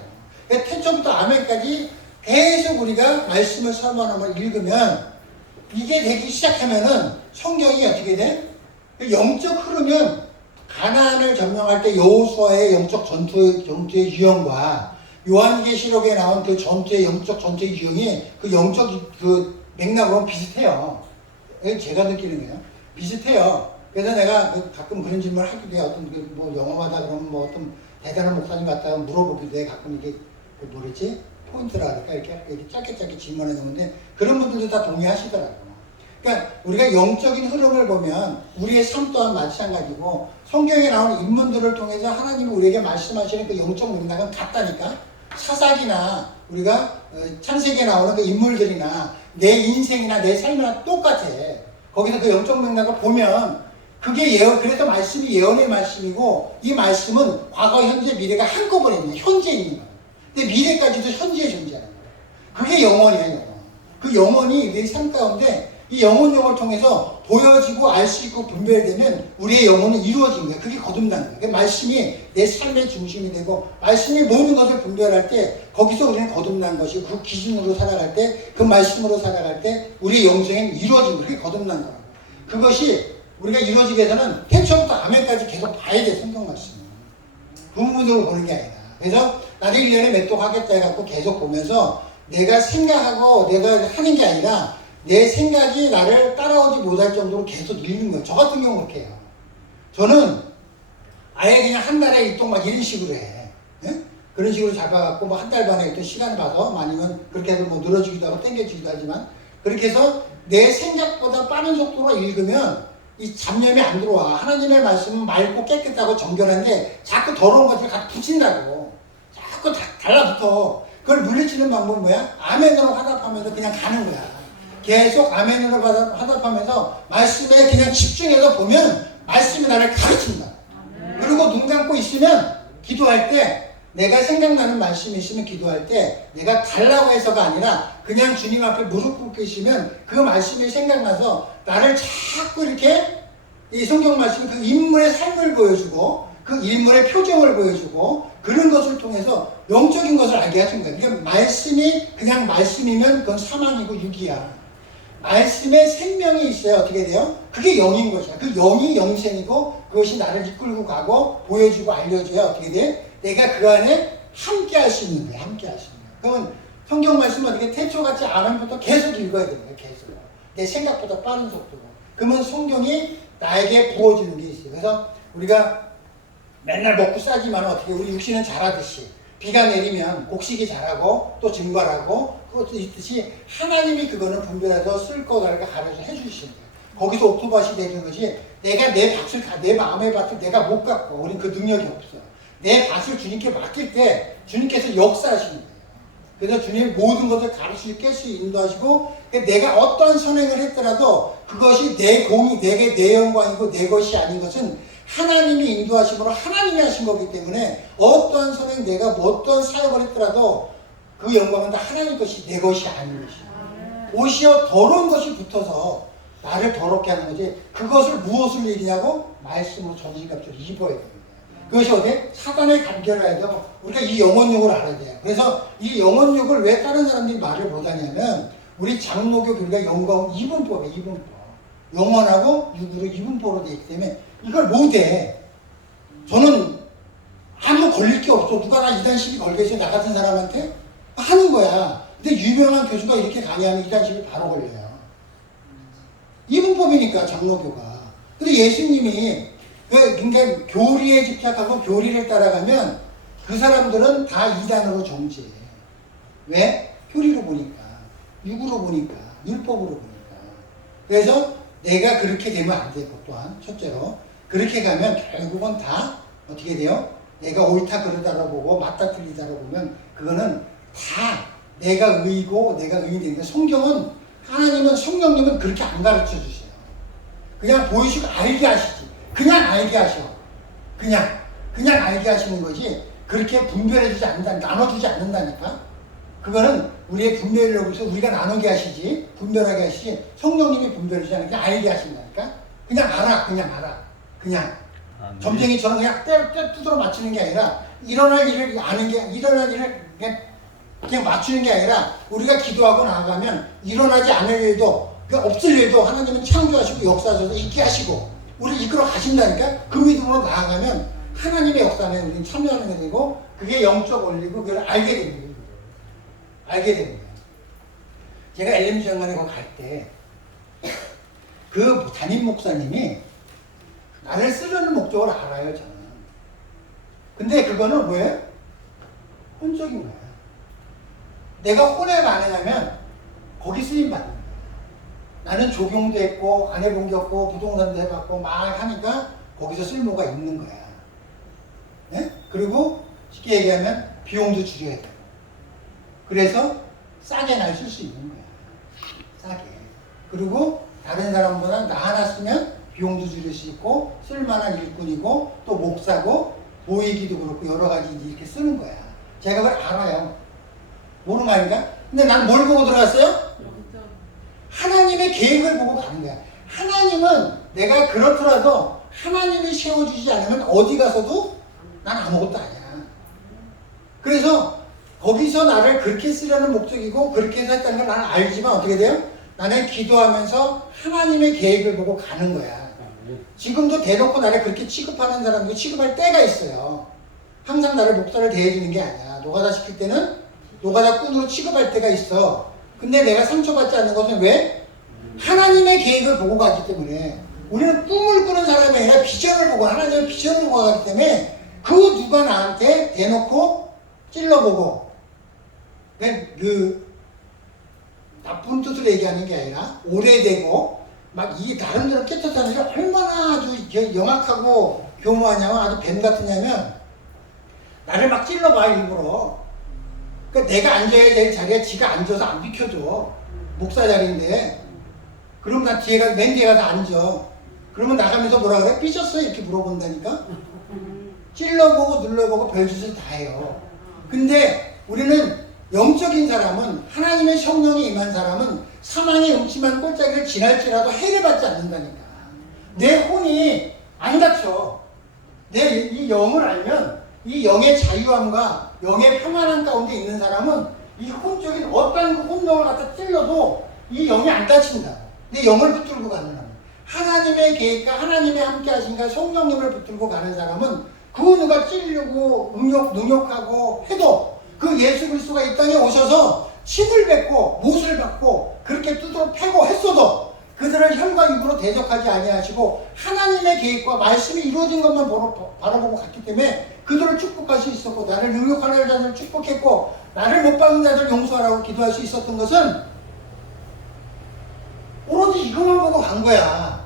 태초부터 아멘까지 계속 우리가 말씀을 설명하면 읽으면 이게 되기 시작하면은 성경이 어떻게 돼? 영적 흐르면 가나안을 점령할 때 여호수아의 영적 전투의 유형과 요한계시록에 나온 그 전투의 영적 전투의 유형이 그 영적 그 맥락으로 비슷해요. 제가 느끼는 거예요. 비슷해요. 그래서 내가 가끔 그런 질문을 하기도 해요. 어떤 뭐 영어마다 그러면 뭐 어떤 대단한 목사님 같다가 물어보기도 해. 가끔 이게 그 뭐랬지? 포인트라 할까? 이렇게 짧게 질문해 놓는데 그런 분들도 다 동의하시더라고요. 그러니까 우리가 영적인 흐름을 보면 우리의 삶 또한 마찬가지고 성경에 나오는 인물들을 통해서 하나님이 우리에게 말씀하시는 그 영적 맥락은 같다니까. 사사기나 우리가 창세기에 나오는 그 인물들이나 내 인생이나 내 삶이나 똑같아. 거기서 그 영적 맥락을 보면 그게 그래서 말씀이 예언의 말씀이고 이 말씀은 과거, 현재, 미래가 한꺼번에 있는 현재 있는 거야. 근데 미래까지도 현재에 존재하는 거야. 그게 영혼이야, 영혼. 그 영혼이 내 삶 가운데 이 영혼력을 통해서 보여지고 알 수 있고 분별되면 우리의 영혼은 이루어진 거야. 그게 거듭나는 거야. 그러니까 말씀이 내 삶의 중심이 되고 말씀이 모든 것을 분별할 때 거기서 우리는 거듭난 것이고 그 기준으로 살아갈 때 그 말씀으로 살아갈 때 우리의 영생은 이루어진 거야. 그게 거듭난 거야. 그것이 우리가 이루어지기 위해서는 태초부터 아멘까지 계속 봐야 돼. 성경 말씀. 부분적으로 보는 게 아니라. 그래서 나를 1년에 몇 도 하겠다 해갖고 계속 보면서 내가 생각하고 내가 하는 게 아니라 내 생각이 나를 따라오지 못할 정도로 계속 읽는 거예요. 저 같은 경우 그렇게 해요. 저는 아예 그냥 한 달에 일동 막 이런 식으로 해. 예? 그런 식으로 잡아갖고 뭐 한 달 반에 일단 시간을 봐서 아니면 그렇게 해서 뭐 늘어지기도 하고 땡겨지기도 하지만 그렇게 해서 내 생각보다 빠른 속도로 읽으면 이 잡념이 안 들어와. 하나님의 말씀은 맑고 깨끗하고 정결한데 자꾸 더러운 것을 갖다 붙인다고. 자꾸 달라붙어. 그걸 물리치는 방법은 뭐야? 아멘으로 화답하면서 그냥 가는 거야. 계속 아멘으로 화답하면서 말씀에 그냥 집중해서 보면 말씀이 나를 가르친다. 그리고 눈 감고 있으면 기도할 때 내가 생각나는 말씀이 있으면 기도할 때 내가 달라고 해서가 아니라 그냥 주님 앞에 무릎 꿇고 있으면 그 말씀이 생각나서 나를 자꾸 이렇게 이 성경 말씀이 그 인물의 삶을 보여주고 그 인물의 표정을 보여주고 그런 것을 통해서 영적인 것을 알게 해준 거예요. 그러니까 말씀이 그냥 말씀이면 그건 사망이고 육이야. 말씀에 생명이 있어야 어떻게 돼요? 그게 영인 것이야. 그 영이 영생이고 그것이 나를 이끌고 가고 보여주고 알려줘야 어떻게 돼? 내가 그 안에 함께 할 수 있는 거야. 함께 할 수 있는 거야. 그러면 성경 말씀은 어떻게 태초같이 아멘부터 계속 읽어야 되는 거야. 계속. 내 생각보다 빠른 속도로. 그러면 성경이 나에게 부어주는 게 있어요. 그래서 우리가 맨날 먹고 싸지만 어떻게 우리 육신은 자라듯이 비가 내리면 곡식이 자라고 또 증발하고 그것도 있듯이 하나님이 그거는 분별해서 쓸 거다가 가르쳐 해주시는 거예요. 거기서 옥토밭이 되는 것이 내가 내 밭을 내 마음의 밭을 내가 못 갖고 우린 그 능력이 없어요. 내 밭을 주님께 맡길 때 주님께서 역사하시는 거예요. 그래서 주님 모든 것을 가르치고 깰수 인도하시고 내가 어떤 선행을 했더라도 그것이 내 공이 내게 내 영광이고 내 것이 아닌 것은 하나님이 인도하심으로 하나님이 하신 거기 때문에 어떠한 선행 내가 어떤 사역을 했더라도 그 영광은 다 하나님 것이 내 것이 아닌 것이야. 오히려 더러운 것이 붙어서 나를 더럽게 하는 거지 그것을 무엇을 얘기냐고 말씀으로 전신갑주를 입어야 됩니다. 그것이 어디? 사단의 간결해도 우리가 이 영혼육을 알아야 돼요. 그래서 이 영혼육을 왜 다른 사람들이 말을 못하냐면 우리 장로교 교리가 영광 이분법이에요. 이분법. 영혼하고 육으로 이분법으로 되어 있기 때문에 이걸 못해. 저는 아무 걸릴 게 없어. 누가 나 이단 시비 걸겠어요? 나 같은 사람한테? 하는 거야. 근데 유명한 교수가 이렇게 강의하면 이단 시비 바로 걸려요. 이분법이니까 장로교가. 근데 예수님이 그러니까 교리에 집착하고 교리를 따라가면 그 사람들은 다 이단으로 정죄해. 왜? 교리로 보니까. 육으로 보니까. 율법으로 보니까. 그래서 내가 그렇게 되면 안 되고 또한 첫째로 그렇게 가면 결국은 다 어떻게 돼요? 내가 옳다 그러다라고 보고 맞다 틀리다라고 보면 그거는 다 내가 의고 내가 의인이 되는데 성경은 하나님은 성령님은 그렇게 안 가르쳐 주세요. 그냥 보이시고 알게 하시지. 그냥 알게 하셔. 그냥 알게 하시는 거지 그렇게 분별해주지 않는다. 나눠주지 않는다니까. 그거는 우리의 분별이라고 해서 우리가 나누게 하시지 분별하게 하시지 성령님이 분별하지 않으니까 알게 하신다니까. 그냥 알아. 그냥 점쟁이처럼 그냥 뚜드러 맞추는 게 아니라 일어날 일을 아는 게 일어날 일을 그냥 맞추는 게 아니라 우리가 기도하고 나아가면 일어나지 않을 일도 없을 일도 하나님은 창조하시고 역사하셔서 있게 하시고 우리 이끌어 가신다니까. 그 믿음으로 나아가면 하나님의 역사에 우리는 참여하는 게 되고 그게 영적 원리고 그걸 알게 됩니다. 알게 됩니다. 제가 엘렘 장관에 갈 때 그 담임 목사님이 나를 쓰려는 목적을 알아요, 저는. 근데 그거는 뭐예요? 혼적인 거야. 내가 혼에 반응하면 거기 쓰임 받는 거야. 나는 조경도 했고 안 해본 게 없고 부동산도 해봤고 막 하니까 거기서 쓸모가 있는 거야. 네? 그리고 쉽게 얘기하면 비용도 줄여야 되고 그래서 싸게 날 쓸 수 있는 거야. 싸게. 그리고 다른 사람보다 나 하나 쓰면 비용도 줄일 수 있고 쓸만한 일꾼이고 또 목사고 보이기도 그렇고 여러 가지 이렇게 쓰는 거야. 제가 그걸 알아요. 모르는 거 아닌가? 근데 난 뭘 보고 들어갔어요? 하나님의 계획을 보고 가는 거야. 하나님은 내가 그렇더라도 하나님이 세워주지 않으면 어디 가서도 난 아무것도 아니야. 그래서 거기서 나를 그렇게 쓰려는 목적이고 그렇게 해서 했다는 걸 나는 알지만 어떻게 돼요? 나는 기도하면서 하나님의 계획을 보고 가는 거야. 지금도 대놓고 나를 그렇게 취급하는 사람들이 취급할 때가 있어요. 항상 나를 목사를 대해주는 게 아니야. 노가다 시킬 때는 노가다 꾼으로 취급할 때가 있어. 근데 내가 상처받지 않는 것은 왜? 하나님의 계획을 보고 가기 때문에. 우리는 꿈을 꾸는 사람이 아니라 비전을 보고 하나님의 비전을 보고 가기 때문에 그 누가 나한테 대놓고 찔러보고 그 나쁜 뜻을 얘기하는 게 아니라 오래되고 막 이 나름대로 깨끗한 일을 얼마나 아주 영악하고 교모하냐면 아주 뱀 같으냐면 나를 막 찔러봐 일부러. 그러니까 내가 앉아야 될 자리에 지가 앉아서 안 비켜줘. 목사 자리인데. 그럼 나 맨 뒤에 가서 앉아. 그러면 나가면서 뭐라 그래? 삐졌어? 이렇게 물어본다니까? 찔러보고 눌러보고 별짓을 다 해요. 근데 우리는 영적인 사람은 하나님의 성령이 임한 사람은 사망의 음침한 꼴짜기를 지날지라도 해를 받지 않는다니까. 내 혼이 안 다쳐. 내 이 영을 알면 이 영의 자유함과 영의 평안함 가운데 있는 사람은 이 혼적인 어떤 그 혼동을 갖다 찔러도 이 영이 안 다친다고. 내 영을 붙들고 가는 사람. 하나님의 계획과 하나님의 함께 하신가 성령님을 붙들고 가는 사람은 그 누가 찔리고 능욕하고 해도 그 예수 그리스도가 이 땅에 오셔서 침을 뱉고 못을 받고 그렇게 두드러 패고 했어도 그들을 혈과 육으로 대적하지 아니하시고 하나님의 계획과 말씀이 이루어진 것만 바라보고 갔기 때문에 그들을 축복할 수 있었고 나를 능욕하는 자들을 축복했고 나를 못 받는 자들 용서하라고 기도할 수 있었던 것은 오로지 이것만 보고 간 거야.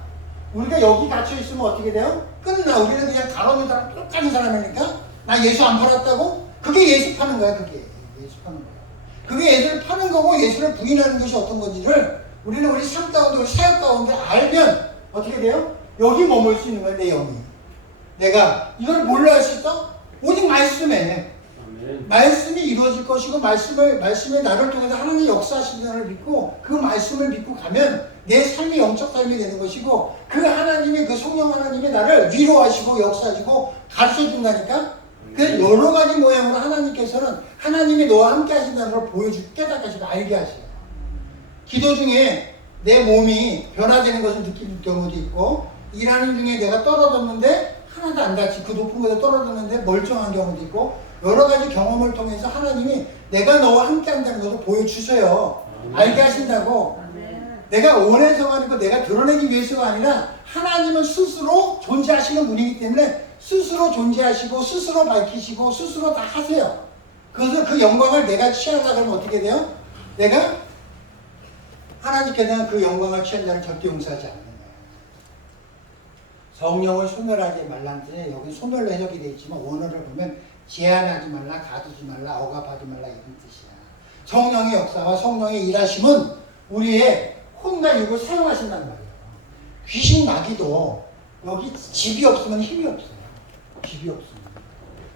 우리가 여기 갇혀있으면 어떻게 돼요? 끝나. 우리는 그냥 가로는 사람 똑같은 사람이니까 나 예수 안 팔았다고? 그게 예수 파는 거야. 그게 예수 파는 거야. 그게 예수를 파는 거고 예수를 부인하는 것이 어떤 건지를 우리는 우리 삶 가운데 우리 사역 가운데 알면 어떻게 돼요? 여기 머물 수 있는 거야. 내 영이. 내가 이걸 뭘로 할 수 있어? 오직 말씀에 말씀이 이루어질 것이고 말씀에 나를 통해서 하나님의 역사하시는 것을 믿고 그 말씀을 믿고 가면 내 삶이 영적 삶이 되는 것이고 그 하나님의 그 성령 하나님이 나를 위로하시고 역사하시고 가르쳐 준다니까. 그래서 여러 가지 모양으로 하나님께서는 하나님이 너와 함께 하신다는 걸 보여주고 깨닫게 하시고 알게 하셔요. 기도 중에 내 몸이 변화되는 것을 느끼는 경우도 있고 일하는 중에 내가 떨어졌는데 하나도 안 다치 그 높은 곳에 떨어졌는데 멀쩡한 경우도 있고 여러 가지 경험을 통해서 하나님이 내가 너와 함께 한다는 것을 보여주세요. 알게 하신다고. 내가 원해서가 아니고 내가 드러내기 위해서가 아니라 하나님은 스스로 존재하시는 분이기 때문에 스스로 존재하시고 스스로 밝히시고 스스로 다 하세요. 그래서 그 영광을 내가 취하다 그러면 어떻게 돼요? 내가 하나님께서는 그 영광을 취한다는 절대 용서하지 않는 거예요. 성령을 소멸하지 말라는데 여기 소멸로 해석이 되어 있지만 원어를 보면 제한하지 말라, 가두지 말라, 억압하지 말라 이런 뜻이야. 성령의 역사와 성령의 일하심은 우리의 혼과 육을 사용하신단 말이에요. 귀신 나기도 여기 집이 없으면 힘이 없어요. 집이 없으면.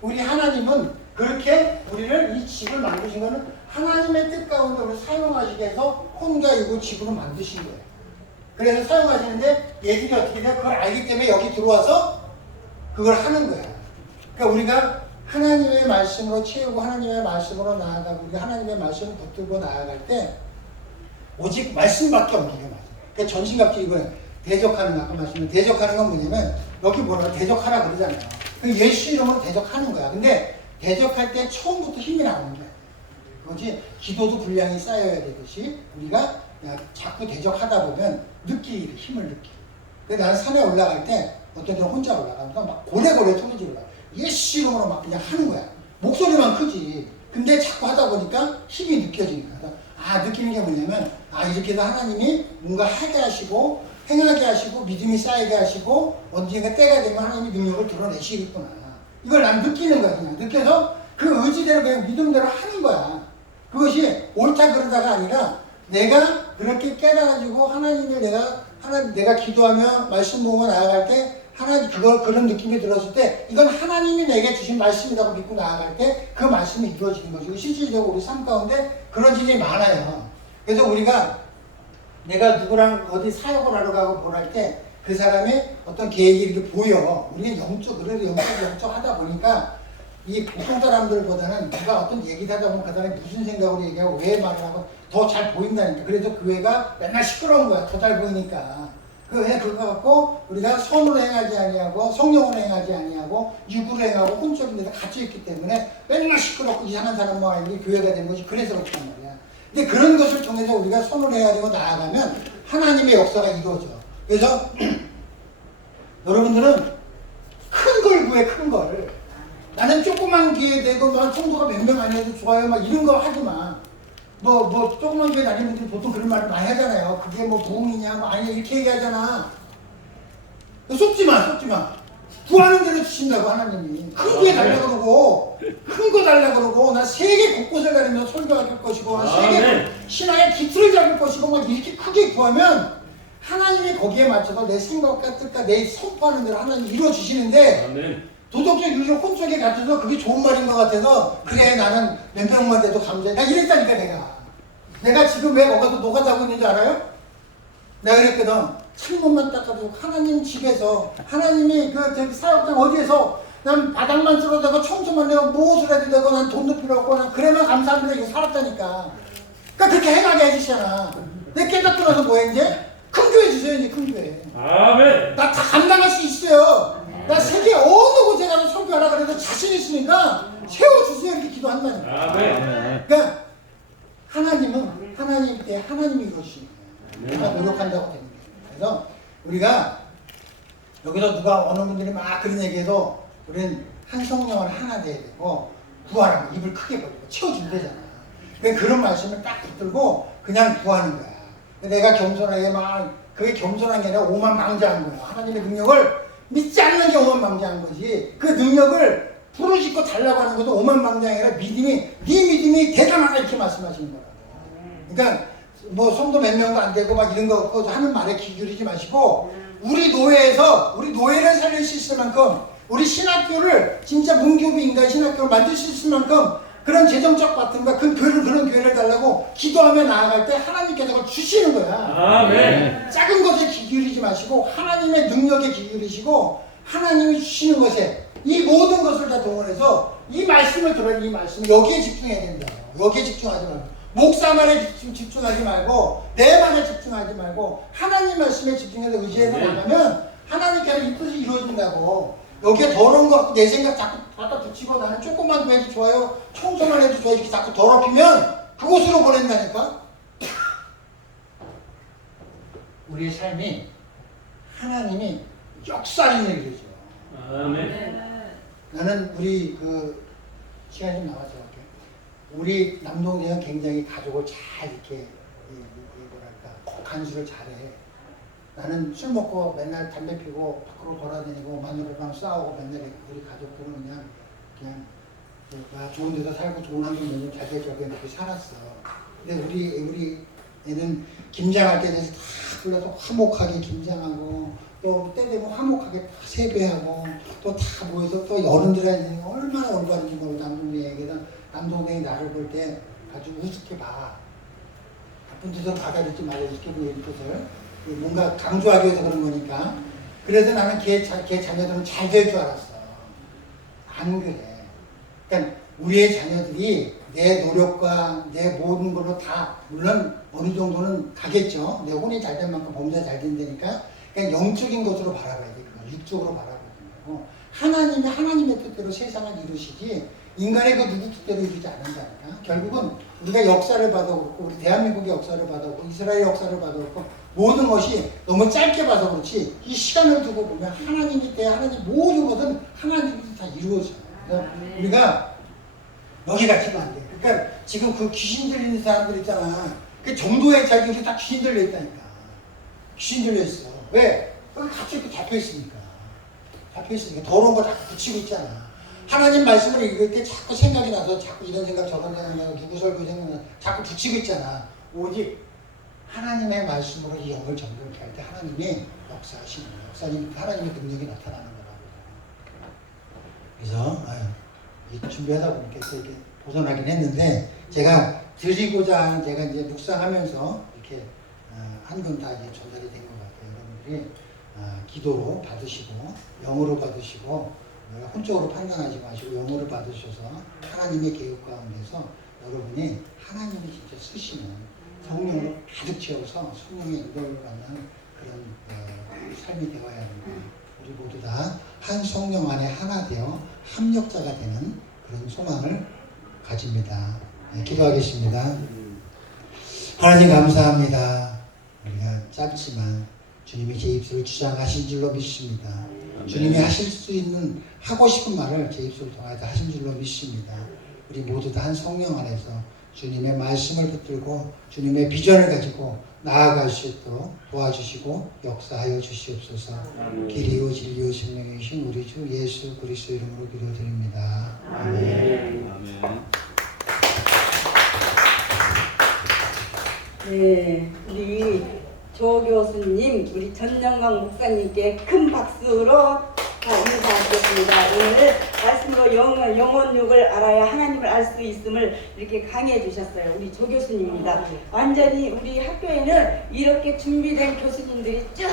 우리 하나님은 그렇게 우리를 이 집을 만드신 거는 하나님의 뜻 가운데 우리를 사용하시게 해서 혼과 육을 집으로 만드신 거예요. 그래서 사용하시는데 얘들이 어떻게 돼요? 그걸 알기 때문에 여기 들어와서 그걸 하는 거야. 그러니까 우리가 하나님의 말씀으로 채우고 하나님의 말씀으로 나아가고 우리가 하나님의 말씀을 붙들고 나아갈 때 오직 말씀밖에 없는 게 맞아요. 그러니까 전신갑주 이거예요. 대적하는 거 아까 말씀드린 대적하는 건 뭐냐면 여기 뭐라 대적하라 그러잖아요. 예수 이름으로 대적하는 거야. 근데 대적할 때 처음부터 힘이 나오는 거야. 그것이 기도도 분량이 쌓여야 되듯이 우리가 자꾸 대적하다 보면 힘을 느끼. 그래서 나는 산에 올라갈 때 어떤 때는 혼자 올라가면서 막 고래고래 소리지 올라가. 예수 이름으로 막 그냥 하는 거야. 목소리만 크지. 근데 자꾸 하다 보니까 힘이 느껴지니까. 느끼는 게 뭐냐면 이렇게 해서 하나님이 뭔가 하게 하시고 행하게 하시고 믿음이 쌓이게 하시고 언젠가 때가 되면 하나님이 능력을 드러내시겠구나. 이걸 난 느끼는 거야. 그냥 느껴서 그 의지대로 그냥 믿음대로 하는 거야. 그것이 옳다 그러다가 아니라 내가 그렇게 깨달아지고 하나님을 내가 기도하며 말씀 보고 나아갈 때 하나님 그런 느낌이 들었을 때 이건 하나님이 내게 주신 말씀이라고 믿고 나아갈 때 그 말씀이 이루어지는 것이고 실질적으로 우리 삶 가운데 그런 일이 많아요. 그래서 우리가 내가 누구랑 어디 사역을 하러 가고 뭘 할 때 그 사람의 어떤 계획이 이렇게 보여. 우리가 그래도 영적 하다 보니까 이 보통 사람들보다는 누가 어떤 얘기를 하다 보면 그 사람이 무슨 생각으로 얘기하고 왜 말을 하고 더 잘 보인다니까. 그래서 교회가 맨날 시끄러운 거야. 더 잘 보이니까. 그거 갖고 우리가 선으로 행하지 아니하고 성령으로 행하지 아니하고 육으로 행하고 혼적인 데서 갇혀있기 때문에 맨날 시끄럽고 이상한 사람만 있는 교회가 되는 것이 그래서 그렇단 말이야. 근데 그런 것을 통해서 우리가 선으로 해가지고 나아가면 하나님의 역사가 이루어져. 그래서 여러분들은 큰 걸 구해. 큰 걸. 나는 조그만 교회 되고 막 성도가 몇 명 안 해도 좋아요 막 이런 거 하지 마. 조그만 교회 다니는 분들이 보통 그런 말을 많이 하잖아요. 그게 부흥이냐, 아니, 이렇게 얘기하잖아. 속지 마. 구하는 대로 주신다고, 하나님이. 큰 교회 달라고 그러고, 큰 거 달라고 그러고, 나 세계 곳곳을 다니면서 설교할 것이고, 세계 신앙의 기틀을 잡을 것이고, 막 이렇게 크게 구하면, 하나님이 거기에 맞춰서 내 생각과 뜻과 내 선포하는 대로 하나님이 이루어주시는데, 도덕적 윤리적 혼적에 갇혀서 그게 좋은 말인 것 같아서 그래 나는 몇 명만 돼도 감사해. 나 이랬다니까 내가 지금 왜 거기서 노가다고 있는 줄 알아요? 내가 그랬거든. 창문만 닦아도 하나님 집에서 하나님이 그 사역장 어디에서 난 바닥만 쓸어도 되고 청소만 해도 무엇을 해도 되고 난 돈도 필요 없고 난 그래만 감사합니다 이거 살았다니까. 그러니까 그렇게 행하게 해주시잖아. 내 깨닫고 나서 뭐해 이제? 큰 교회 주세요 이제 큰 교회. 아멘. 나 다 감당할 수 있어요. 나 세계 어느 곳에 가서 선교하라 그래도 자신 있으니까 세워주세요 이렇게 기도한다니까. 아멘. 그러니까 하나님은 하나님 때 하나님이 이루시는 거예요. 내가 노력한다고 되는 거예요. 그래서 우리가 여기서 누가 어느 분들이 막 그런 얘기해도 우리는 한 성령을 하나 돼야 되고 구하라고 입을 크게 벌리고 채워준대잖아. 그러니까 그런 말씀을 딱 붙들고 그냥 구하는 거야. 내가 겸손하게 막 그게 겸손한 게 아니라 오만방자한 거야. 하나님의 능력을 믿지 않는 게 오만방자한 거지. 그 능력을 부르짖고 달라고 하는 것도 오만방자가 아니라 믿음이 네 믿음이 대단하다 이렇게 말씀하시는 거라고. 그러니까 뭐 성도 몇 명도 안 되고 막 이런 거 하는 말에 귀 기울이지 마시고 우리 노예에서 우리 노예를 살릴 수 있을 만큼 우리 신학교를 진짜 문교부인가 신학교를 만들 수 있을 만큼 그런 재정적 바탕과 그런 교회를 달라고 기도하며 나아갈 때 하나님께서 그걸 주시는 거야. 아멘. 작은 것에 귀 기울이지 마시고 하나님의 능력에 귀 기울이시고 하나님이 주시는 것에 이 모든 것을 다 동원해서 이 말씀을 들어야 이 말씀 여기에 집중해야 된다. 여기에 집중하지 말고 목사 말에 집중하지 말고 내 말에 집중하지 말고 하나님 말씀에 집중해서 의지해서 나가면 하나님께서 이 뜻이 이루어진다고. 여기에 더러운 거 갖고 내 생각 자꾸 갖다 붙이고 나는 조금만 더 해도 좋아요. 청소만 해도 좋아요. 이렇게 자꾸 더럽히면 그곳으로 보낸다니까. 우리의 삶이 하나님이 역사하는 일이죠. 아멘. 나는 우리 그 시간이 좀 나와서 할게. 우리 남동생은 굉장히 가족을 잘 이렇게 뭐랄까 간수를 잘해. 나는 술 먹고 맨날 담배 피고 밖으로 돌아다니고 마누라랑 싸우고 맨날 우리 가족들은 그냥 좋은 데서 살고 좋은 환경 내면 잘 되죠. 그렇게 살았어. 근데 우리 애는 김장할 때 돼서 다 불러서 화목하게 김장하고 또 때 되면 화목하게 다 세배하고 또 다 모여서 또 어른들한테 얼마나 올바른지 모르고 남동생에게서 남동생이 나를 볼 때 아주 우습게 봐. 나쁜 짓을 받아들이지 말고 우습게 보이는 뜻을 뭔가 강조하기 위해서 그런 거니까. 그래서 나는 걔 자녀들은 잘 될 줄 알았어. 안 그래. 그러니까 우리의 자녀들이 내 노력과 내 모든 걸로 다 물론 어느 정도는 가겠죠. 내 혼이 잘 된 만큼 범죄가 잘 된다니까. 그냥 영적인 것으로 바라봐야 돼. 육적으로 바라봐야 되고 하나님이 하나님의 뜻대로 세상을 이루시지 인간의 그 누구 뜻대로 이루지 않는다니까. 결국은 우리가 역사를 봐도 그렇고 우리 대한민국의 역사를 봐도 그렇고 이스라엘 역사를 봐도 그렇고 모든 것이 너무 짧게 봐서 그렇지 이 시간을 두고 보면 하나님이 때 하나님 모든 것은 하나님이 다 이루어져요. 그래서 우리가 여기 갇히면 안 돼. 그러니까 지금 그 귀신 들리는 사람들 있잖아. 그 정도의 자기들이 다 귀신 들려 있다니까. 귀신 들려 있어. 왜? 여기 같이 이렇게 잡혀 있으니까. 잡혀 있으니까 더러운 거 자꾸 붙이고 있잖아. 하나님 말씀을 읽을 때 자꾸 생각이 나서 자꾸 이런 생각 저런 생각 나고 누구 설교 생각나서 자꾸 붙이고 있잖아. 오직 하나님의 말씀으로 이 영을 정결케 할 때 하나님이 역사하시는 거예요. 역사님 하나님의 능력이 나타나는 거라고. 그래서 준비하다 보니까 이렇게 도전하긴 했는데 제가 드리고자 제가 이제 묵상하면서 이렇게 한 건 다 이제 전달이 된 것 같아요. 여러분들이 기도로 받으시고 영으로 받으시고 혼적으로 판단하지 마시고 영으로 받으셔서 하나님의 계획 가운데서 여러분이 하나님이 진짜 쓰시는 성령으로 가득 채워서 성령의 인도를 받는 그런 삶이 되어야 합니다. 우리 모두 다 한 성령 안에 하나 되어 합력자가 되는 그런 소망을 가집니다. 기도하겠습니다. 하나님 감사합니다. 우리가 짧지만 주님이 제 입술을 주장하신 줄로 믿습니다. 주님이 하실 수 있는 하고 싶은 말을 제 입술을 통해서 하신 줄로 믿습니다. 우리 모두 다 한 성령 안에서 주님의 말씀을 붙들고 주님의 비전을 가지고 나아갈 수 있도록 도와주시고 역사하여 주시옵소서. 길이요 진리요 생명이신 우리 주 예수 그리스도 이름으로 기도드립니다. 아멘. 아멘. 네, 우리 조 교수님, 우리 전영광 목사님께 큰 박수로 인사하겠습니다. 오늘 말씀으로 영혼육을 알아야 하나님을 알 수 있음을 이렇게 강의해 주셨어요. 우리 조 교수님입니다. 완전히 우리 학교에는 이렇게 준비된 교수님들이 쭉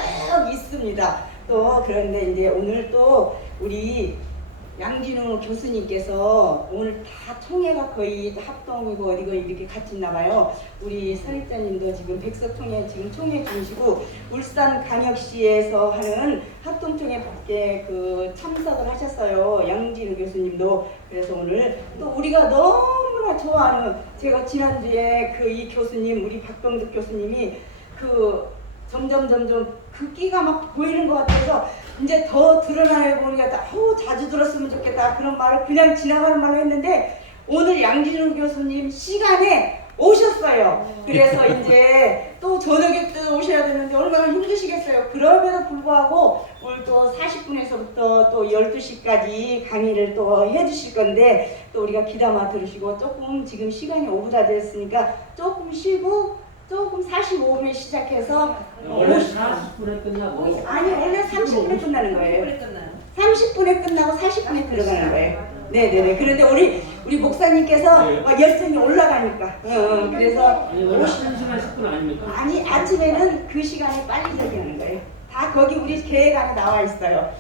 있습니다. 또 그런데 이제 오늘 또 우리 양진우 교수님께서 오늘 다 총회가 거의 합동이고 어디고 이렇게 같이 있나 봐요. 우리 설립자님도 지금 백석총회 지금 총회 중이시고 울산광역시에서 하는 합동총회에 그 참석을 하셨어요. 양진우 교수님도. 그래서 오늘 또 우리가 너무나 좋아하는 제가 지난주에 그 이 교수님 우리 박병득 교수님이 그 점점 그 끼가 막 보이는 것 같아서 이제 더 드러나게 보니까 자주 들었으면 좋겠다 그런 말을 그냥 지나가는 말로 했는데 오늘 양진우 교수님 시간에 오셨어요. 그래서 이제 또 저녁에 또 오셔야 되는데 얼마나 힘드시겠어요. 그럼에도 불구하고 오늘 또 40분에서부터 또 12시까지 강의를 또 해주실 건데 또 우리가 귀담아 들으시고 조금 지금 시간이 오후다 됐으니까 조금 쉬고 조금 45분에 시작해서 원래 40분에 끝나고 아니 원래 30분에 끝나는 거예요. 30분에 끝나고 40분에 들어가는 거예요. 네네네. 그런데 우리 목사님께서 네. 막 열정이 올라가니까 그래서 아니 원래 1시간 10분 아닙니까? 아니 아침에는 그 시간에 빨리 얘기하는 거예요. 다 거기 우리 계획 안에 나와 있어요.